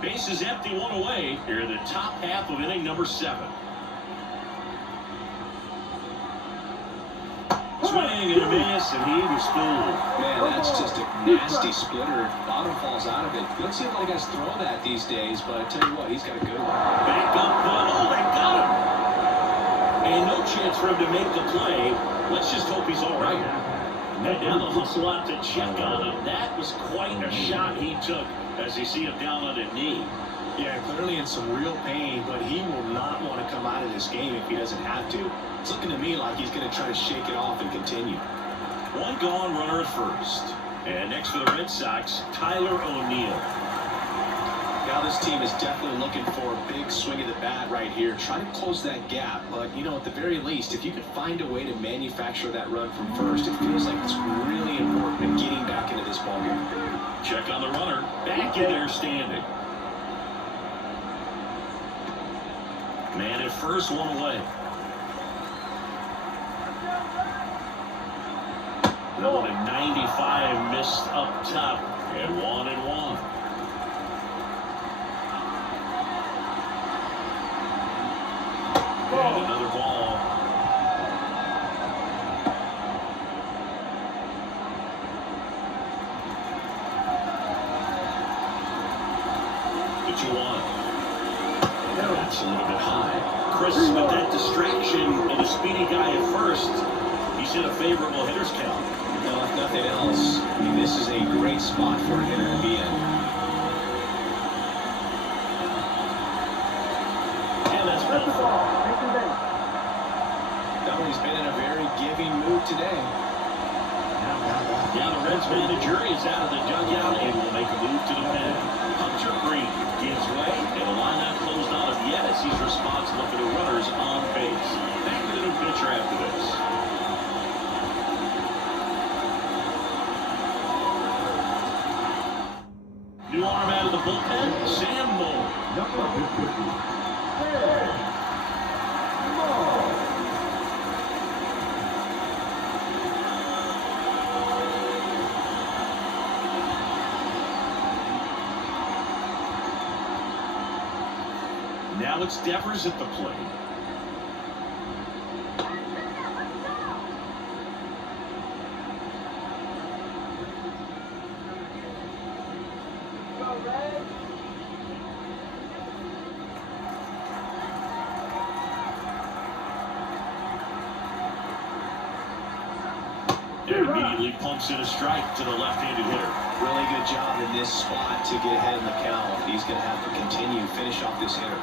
Base is empty, 1 away. Here in the top half of inning number 7. Swing and a miss, and he was fooled. Man, that's just a nasty splitter. Bottom falls out of it. You don't see a lot of guys throw that these days, but I tell you what, he's got a good one. Back up, oh, they got him. And no chance for him to make the play. Let's just hope he's all right. And now the hustle out to check on him. That was quite a shot he took as you see him down on a knee. Yeah, clearly in some real pain, but he will not want to come out of this game if he doesn't have to. It's looking to me like he's going to try to shake it off and continue. 1 gone, runner at first. And next for the Red Sox, Tyler O'Neill. Now this team is definitely looking for a big swing of the bat right here. Try to close that gap, but, you know, at the very least, if you could find a way to manufacture that run from first, it feels like it's really important in getting back into this ballgame. Check on the runner. Back in there standing. Man at first, 1 away. Going at 95, missed up top, and 1-1. And another ball. The 2-1. That's a little bit high. Chris with that distraction and a speedy guy at first. He's in a favorable hitter's count. Well, if nothing else, I mean, this is a great spot for a hitter to be in. And that's That's the ball. ball. Make the base. No, he's been in a very giving mood today. Yeah, the Reds manager is out of the dugout and will make a move to the pen. Hunter Green gives way, and the line not closed on him yet as he's responsible for the runners on base. Back to the new pitcher after this. New arm out of the bullpen, Sam Moore. Number 250. Sam Moore. Now it's Devers at the plate. And immediately pumps in a strike to the left-handed hitter. Really good job in this spot to get ahead in the count. He's going to have to continue, finish off this hitter.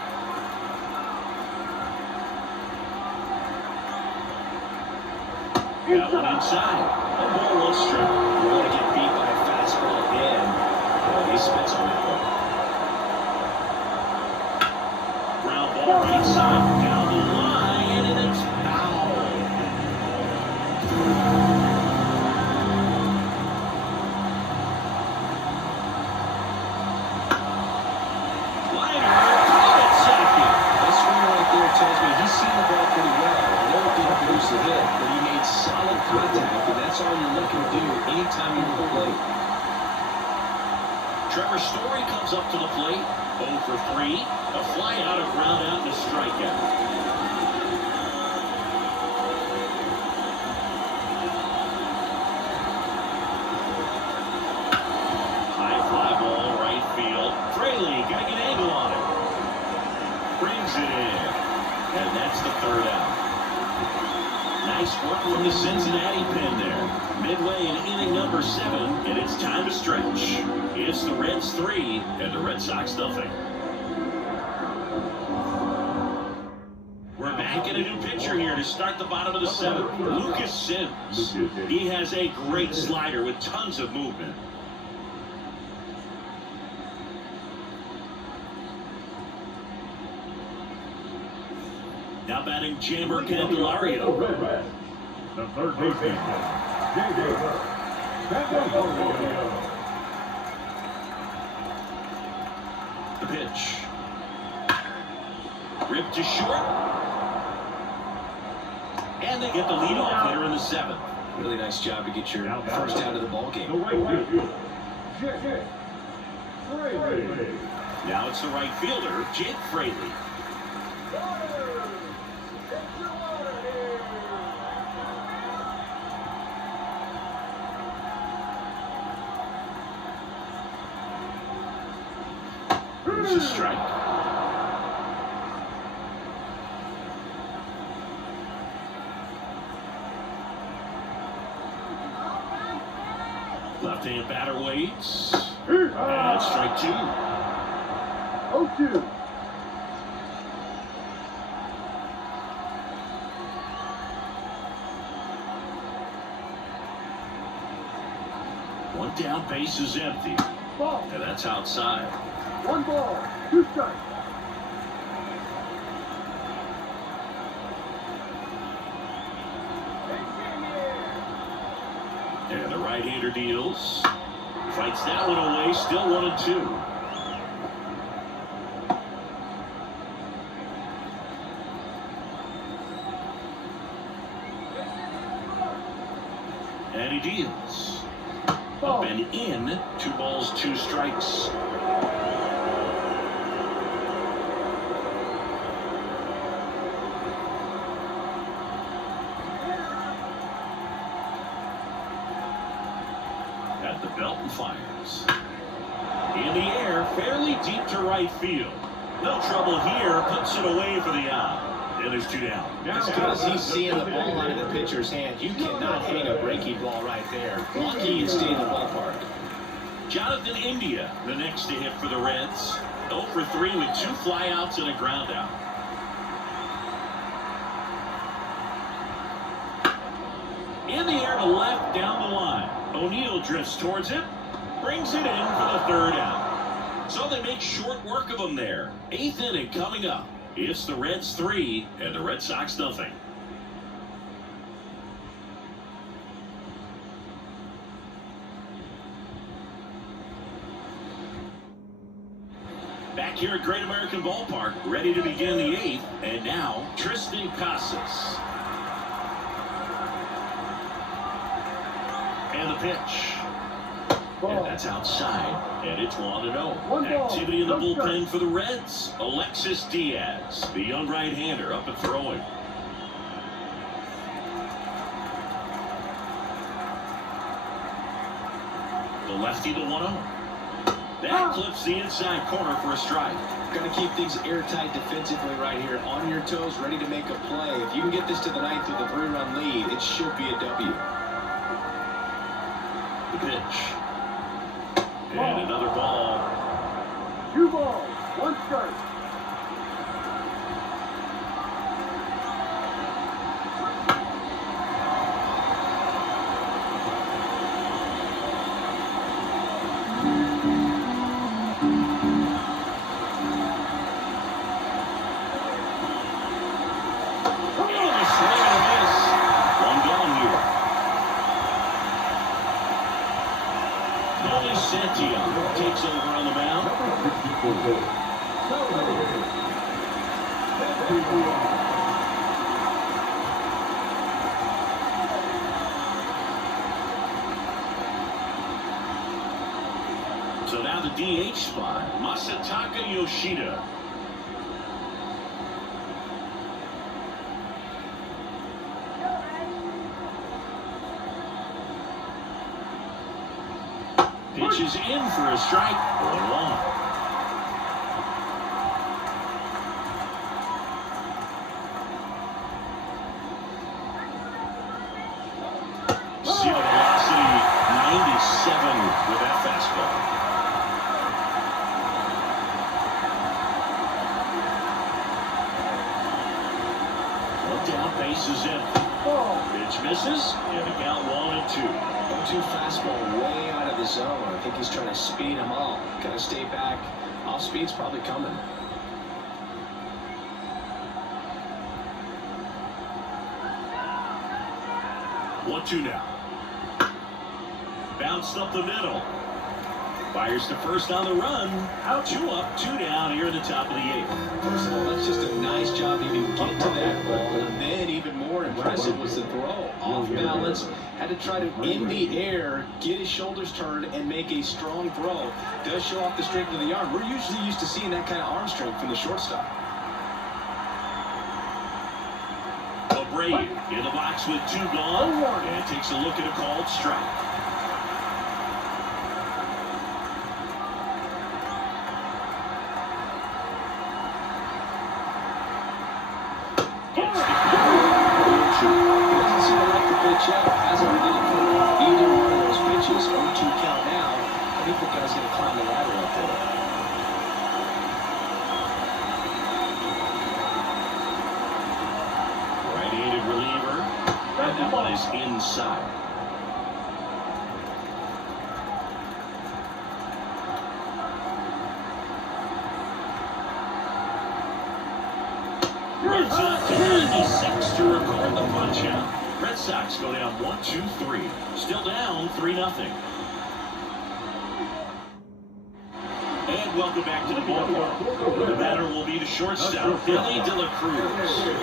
That one inside. A ball, one strike. You want to get beat by a fastball in. Well, he spits on that one. Ground ball right side, down the line, and it's foul. Liner, caught at second. That swing right there tells me he's seen the ball pretty well. I know it didn't produce a hit, but he made solid contact, and that's all you're looking to do anytime you're at the plate. Trevor Story comes up to the plate, 0 for 3, a fly out, a ground out, and a strikeout. High fly ball, right field. Fraley got an angle on it. Brings it in, and that's the third out. Nice work from the Cincinnati pen there. Midway in inning number 7, and it's time to stretch. It's the Reds 3 and the Red Sox nothing. We're back in a new pitcher here to start the bottom of the 7th. Lucas Sims. He has a great slider with tons of movement. Now batting Jeimer Candelario. The third baseman, Jeimer Candelario. The pitch. Ripped to short. And they get the leadoff hitter in the 7th. Really nice job to get your first out of the ball The game. right fielder, Jake Fraley. Now it's the right fielder, Jake Fraley. There's a strike. Left-hand batter waits. And strike 2. 0-2. One down, base is empty. Ball. And that's outside. 1 ball. 2 strikes. And the right-hander deals. Fights that one away, still 1-2. And he deals. Up and in, 2 balls, 2 strikes. At the belt and fires. In the air, fairly deep to right field. No trouble here, puts it away for the out. And there's 2 down. As good as he's seeing the ball out of the pitcher's hand, you cannot hang a breaking ball right there. Lucky it stayed in the ballpark. Jonathan India, the next to hit for the Reds. 0 for 3 with 2 flyouts and a ground out. In the air to left, down the line. O'Neill drifts towards it, brings it in for the 3rd out. So they make short work of him there. 8th inning coming up. It's the Reds 3 and the Red Sox nothing. Back here at Great American Ballpark, ready to begin the 8th. And now, Tristan Casas. And the pitch. And that's outside. And it's 1-0. Activity in the bullpen for the Reds. Alexis Diaz, the young right-hander, up and throwing. The lefty, the 1-0. That clips the inside corner for a strike. Got to keep things airtight defensively right here. On your toes, ready to make a play. If you can get this to the 9th with a 3-run lead, it should be a W. The pitch. And another ball. 2 balls, 1 strike. Santiago takes over on the mound. So now the DH spot, Masataka Yoshida. Pitches in for a strike. 1-1. Zero velocity, 97 with that fastball. One down, base is empty. Pitch misses, and a count 1-2. 0-2 fastball way out of the zone. I think he's trying to speed him up. Got to stay back. Off speed's probably coming. 1-2 now. Bounced up the middle. Fires to first on the run. Out, 2 up, 2 down here in the top of the 8th. First of all, that's just a nice job to even get to that ball. And then even more impressive was the throw. Off balance. Had to try to, in the air, get his shoulders turned and make a strong throw. Does show off the strength of the arm. We're usually used to seeing that kind of arm strength from the shortstop. Brady in the box with 2 gone, and takes a look at a called strike. Gets the doesn't seem to like the pitch out. Hasn't really put either one of those pitches. 0-2 count now. I think the guy's going to climb the ladder up there. Reliever, and that one is inside. Runs up to 96 to record the punch out. Red Sox go down 1-2-3. Still down 3-0. And welcome back to the ballpark. The batter will be the shortstop, Billy De La Cruz.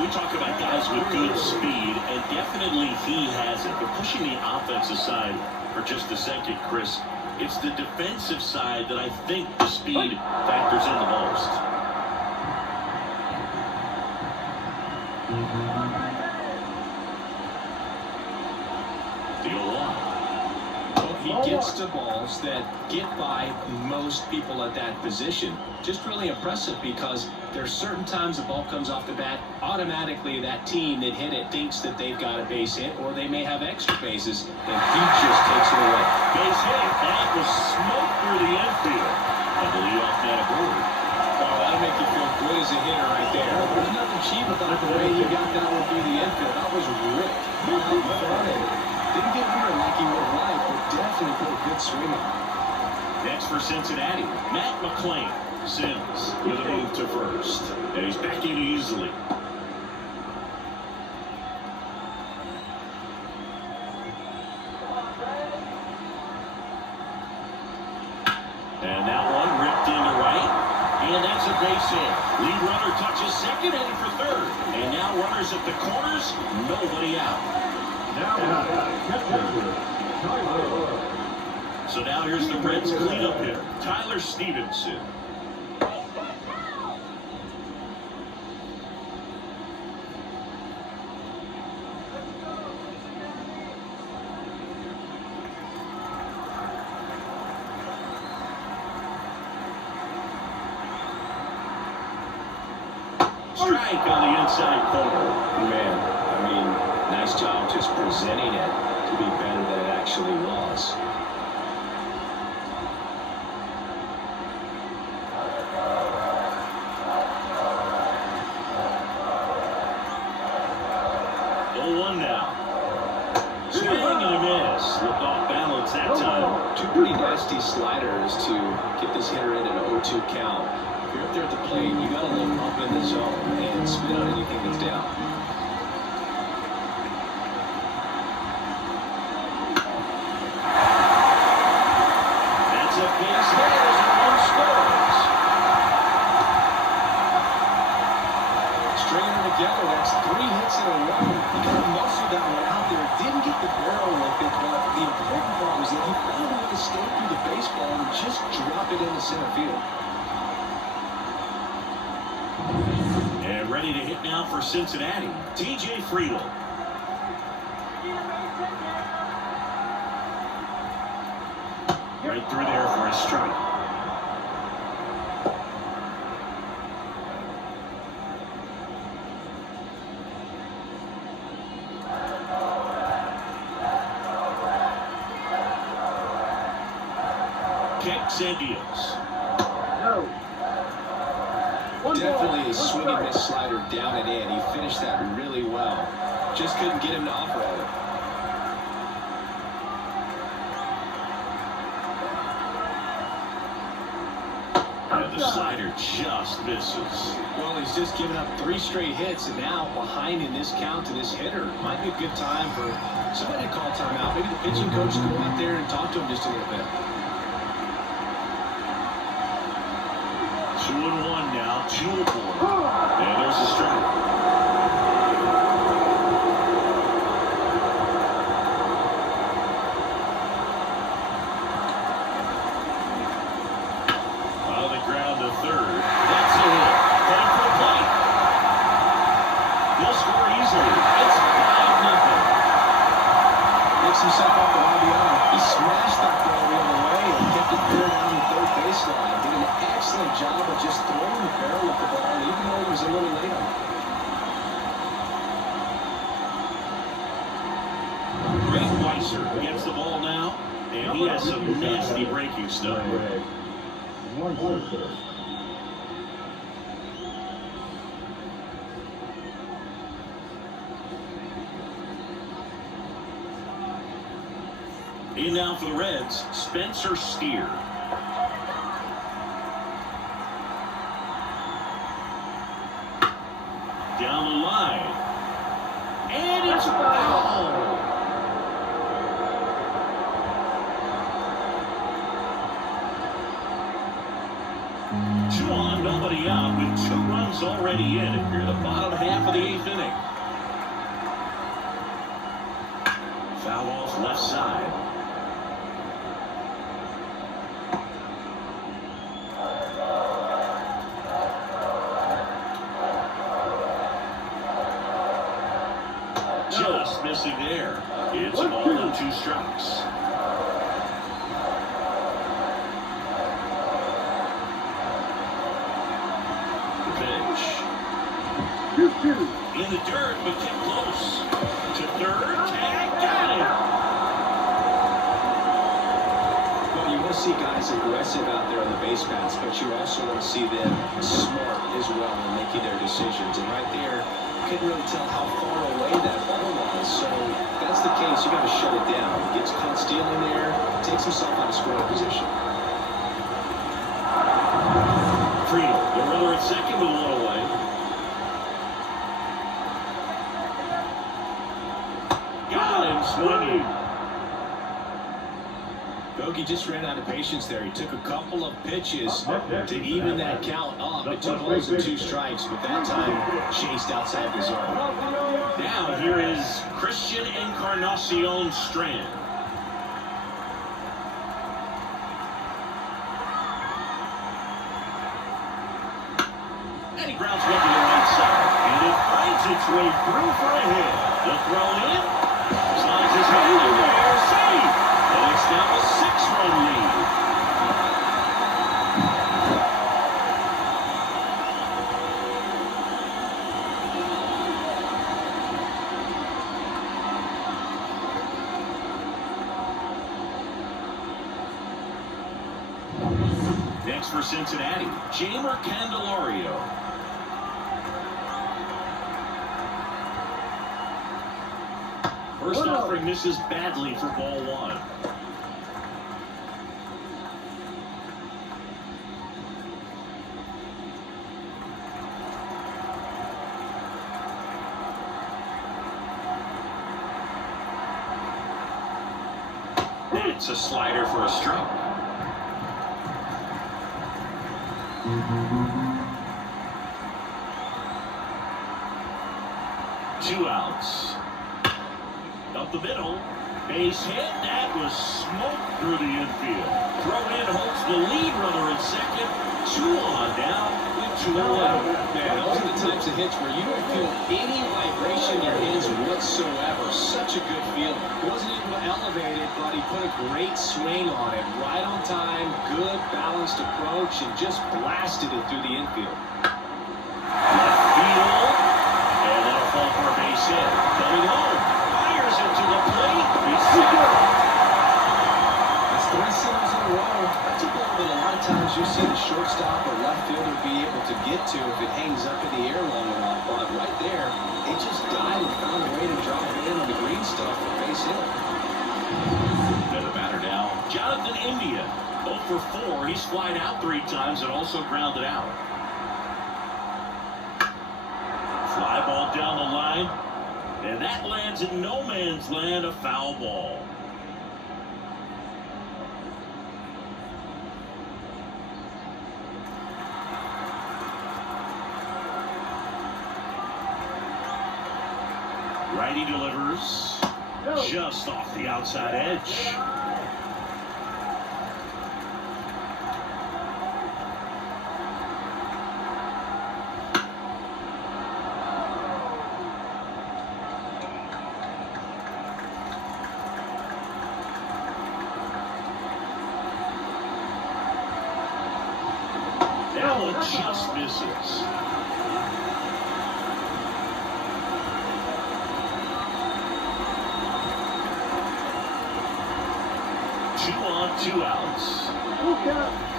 We talk about guys with good speed, and definitely he has it. But pushing the offensive side for just a second, Chris, it's the defensive side that I think the speed factors in the most. The 0-1. He gets to balls that get by most people at that position. Just really impressive because there's certain times the ball comes off the bat, automatically that team that hit it thinks that they've got a base hit, or they may have extra bases, and he just takes it away. Base hit, that was smoked through the infield. And the leadoff man aboard. Oh, that'll make you feel good as a hitter right there. There's nothing cheap about the way he got that one through the infield. That was ripped out in front of it. Didn't get rid like he would have liked, but definitely put a good swing on. Next for Cincinnati, Matt McClain. Sims with a move to first. And he's backing easily. And that one ripped into right. base hit. Lead runner touches second, heading for third. And now runners at the corners, nobody out. Now, catcher, Tyler. So now here's the Reds cleanup hitter, Tyler Stevenson. Strike on the inside corner. Man, I mean, nice job just presenting it to be better than it actually was. One now. Swing and a miss. Slipped off balance that time. Two pretty nasty sliders to get this hitter in an 0-2 count. If you're up there at the plate, you got to look up in the zone and spin on anything that's down. That's a base hit as a run scores. Stringing them together, that's 3 hits in a row. He kind of muscled that one out there. Didn't get the barrel with it, but the important part was that he found a way to skate through the baseball and just drop it into center field. And ready to hit now for Cincinnati, TJ Friedel. Right through there for a strike. Kicks and deals. No. Definitely is swinging this slider down and in. He finished that really well. Just couldn't get him to off-roll it. And the slider just misses. Well, he's just given up 3 straight hits, and now behind in this count to this hitter. Might be a good time for somebody to call timeout. Maybe the pitching coach to go out there and talk to him just a little bit. 2-1 now, 2-4. And there's a strike. On the ground to third. That's a hit. Heading for the plate. He'll score easily. It's 5-0. Picks himself up the RBI. He smashed that ball the other way and kept it clear down the third baseline. Did an excellent job of just throwing the barrel of the ball, even though it was a little late on it. Great Weiser gets the ball now, and he has some nasty breaking stuff. In now for the Reds, Spencer Steer. Down the line. And it's foul. Two on, nobody out, with 2 runs already in. If you're the bottom half of the 8th inning. Foul off left side. Just missing there. It's a ball and 2 strikes. The pitch. 2-2. In the dirt, but kept close. To third, tag, got it. Well, you want to see guys aggressive out there on the base paths, but you also want to see them smart as well in making their decisions. And right there, couldn't really tell how far away that ball was. So if that's the case, you got to shut it down. He gets caught stealing there, takes himself out of scoring position. Friedel, the runner at second with 1 away. Got him swinging. Bogey just ran out of patience there. He took a couple of pitches to even that count up. It took balls and 2 strikes, but that time chased outside the zone. Now here is Christian Encarnacion Strand. And he grounds one to the right side. And it finds its way through for a hit. The throw in. Slides his hand in there. Save. And it's now a 6-run lead. Next for Cincinnati, Jamer Candelario. First offering misses badly for ball 1. It's a slider for a strike. Two outs. Up the middle. Base hit. That was smoked through the infield. Throw in holds the lead runner at second. 2 on down with 2 away. Man, those are the types of hits where you don't feel any vibration in your hands whatsoever. Such a good feeling. He wasn't able to elevate it, but he put a great swing on it. Right on time, good balanced approach, and just blasted it through the infield. Left field. And that'll fall for a base hit. Coming home. Fires it to the plate. He's safe. That's 3 singles in a row. That's a ball that a lot of times you see the shortstop or left fielder be able to get to if it hangs up in the air long enough. But right there, it just died and found a way to drop it in on the green stuff for base hit. And the batter now, Jonathan India. 0 for 4. He's flied out 3 times and also grounded out. Fly ball down the line. And that lands in no man's land, a foul ball. Righty delivers just off the outside edge. That one just misses. Two on, 2 outs.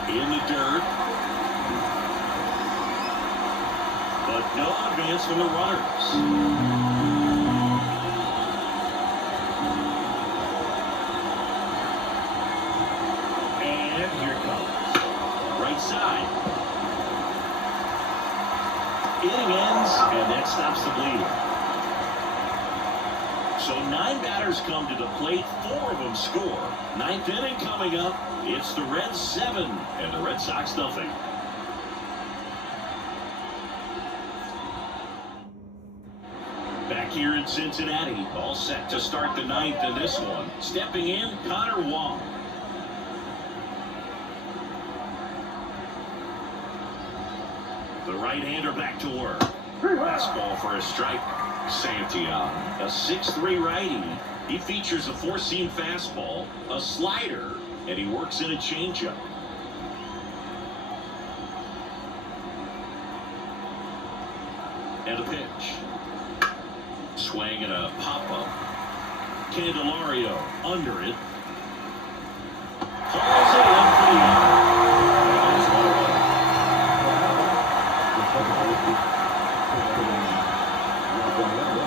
In the dirt. But no advance from the runners. And here comes. Right side. Inning ends, and that stops the bleeding. So 9 batters come to the plate, 4 of them score. 9th inning coming up. It's the Reds 7 and the Red Sox nothing. Back here in Cincinnati, all set to start the 9th in this one. Stepping in, Connor Wong. The right-hander back to work. Fastball for a strike. Santillan, a 6'3" righty. He features a 4-seam fastball, a slider, and he works in a changeup. And a pitch. Swing and a pop-up. Candelario under it. Falls it in for the out.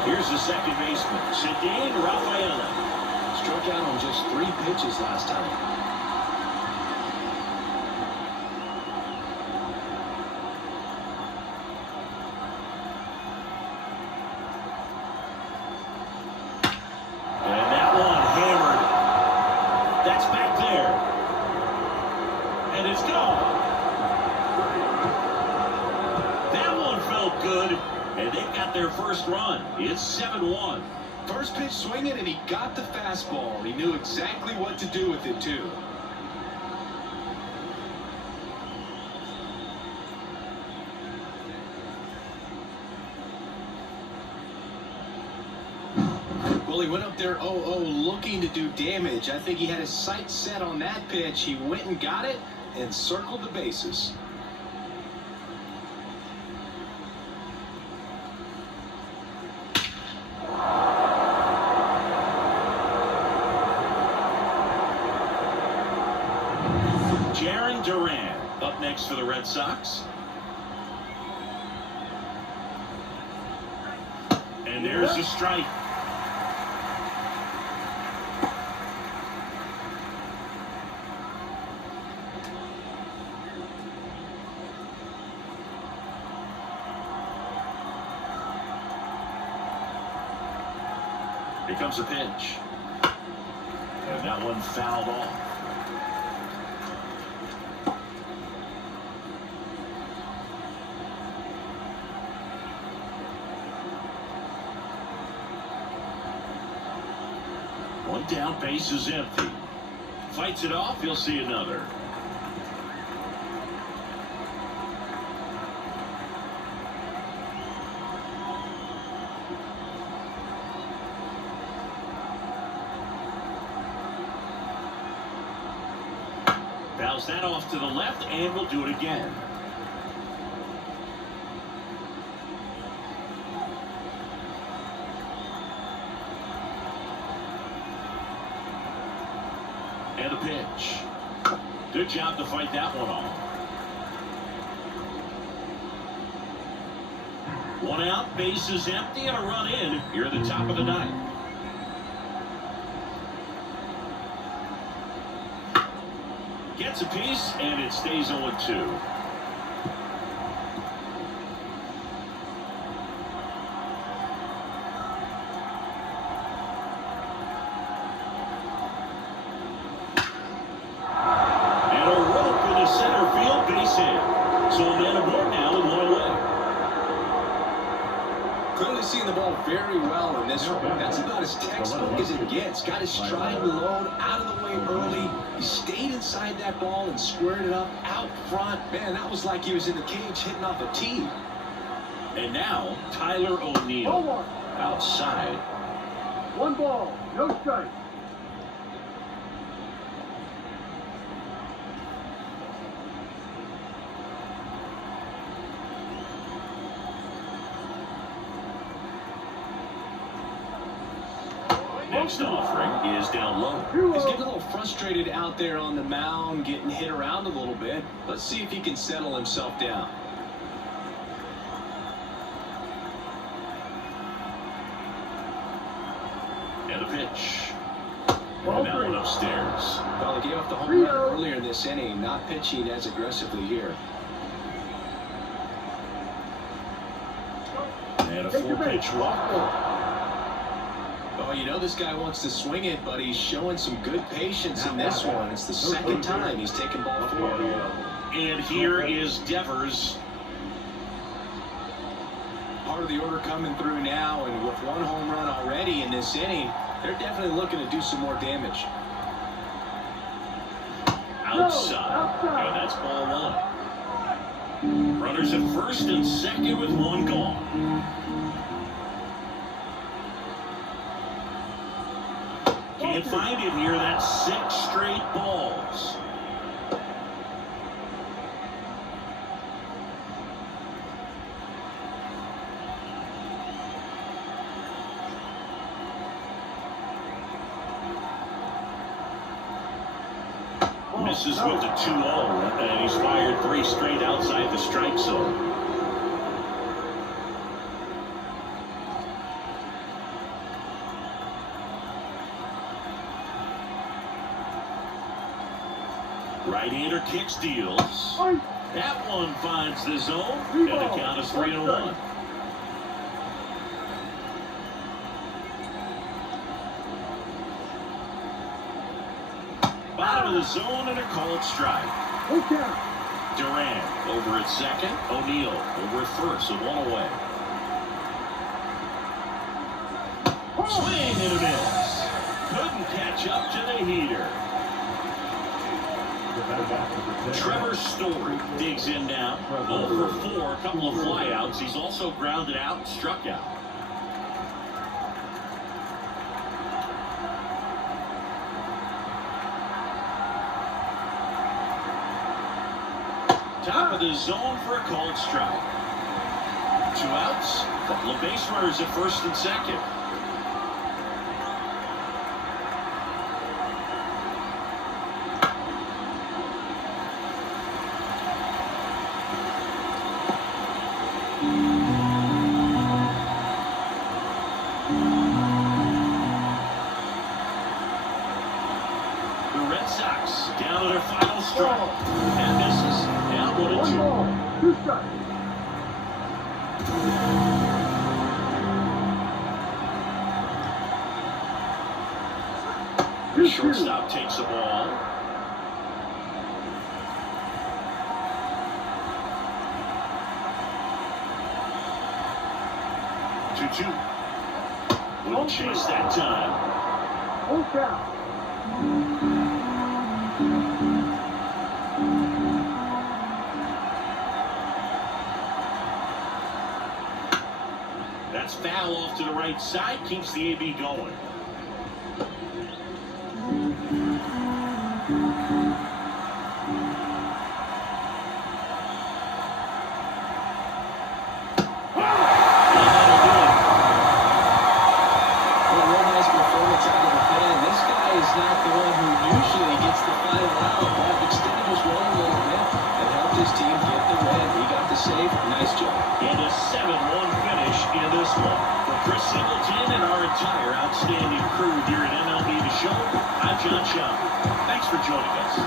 Here's the second baseman, Ceddanne Rafaela. Struck out on just 3 pitches last time. And that one hammered. That's back there. good, and they got their first run. It's 7-1. First pitch swinging, and he got the fastball. He knew exactly what to do with it, too. Well, he went up there 0-0 looking to do damage. I think he had his sights set on that pitch. He went and got it and circled the bases. Duran up next for the Red Sox. And there's the strike. Here comes a pitch. And that one fouled off. One down, base is empty. Fights it off, he'll see another. Bounce that off to the left, and we'll do it again. And a pitch. Good job to fight that one off. One out, base is empty, and a run in here at the top of the ninth. Gets a piece, and it stays 0-2. So a man aboard now and one away. Clearly seeing the ball very well in this one. That's about as textbook as it gets. Got his stride low, out of the way early. He stayed inside that ball and squared it up out front. Man, that was like he was in the cage hitting off a tee. And now, Tyler O'Neill outside. One ball, no strike. Next offering is down low. He's getting a little frustrated out there on the mound, getting hit around a little bit. Let's see if he can settle himself down. And a pitch. And that one upstairs. Well, he gave up the home run earlier in this inning, not pitching as aggressively here. And a full pitch walk. Oh, you know this guy wants to swing it, but he's showing some good patience in this one. It's the second time he's taken ball 4. And here is Devers. Part of the order coming through now, and with one home run already in this inning, they're definitely looking to do some more damage. Outside. And that's ball 1. Runners at first and second with one gone. Can't find him here. That's 6 straight balls. Misses with the 2-0, and he's fired 3 straight outside the strike zone. Right-hander kicks, deals. That one finds the zone, and the count is 3-1. Bottom of the zone, and a called strike. Durant over at second. O'Neal over at first, so one away. Swing and a miss. Couldn't catch up to the heater. Trevor Story digs in now. 0 for 4, a couple of flyouts. He's also grounded out and struck out. Top of the zone for a called strike. 2 outs, a couple of base runners at first and second. The Red Sox down to their final strike. And misses. Down 1-2. 1 ball, 2 strikes. The shortstop takes the ball. Two. Wouldn't chase that time. Full count. That's foul off to the right side. Keeps the AB going. Not the one who usually gets the final out, but extended his run a little bit and helped his team get the win. He got the save. Nice job. And a 7-1 finish in this one. For Chris Singleton and our entire outstanding crew here at MLB The Show, I'm John Shaw. Thanks for joining us.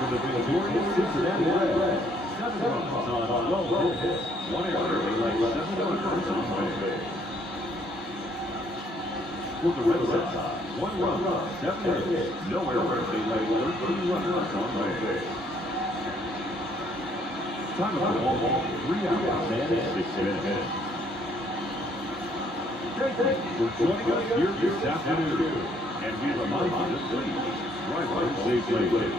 For the victorious Cincinnati Reds, 7 runs on 12 hits, 1 error, like 7 runners on base. For the Red Sox, 1 run, 7 hits, no errors, like 13 runners on base. Time of the ball, 3 hours and 6 minutes. For joining us here this afternoon, and we remind you to please drive safe safely.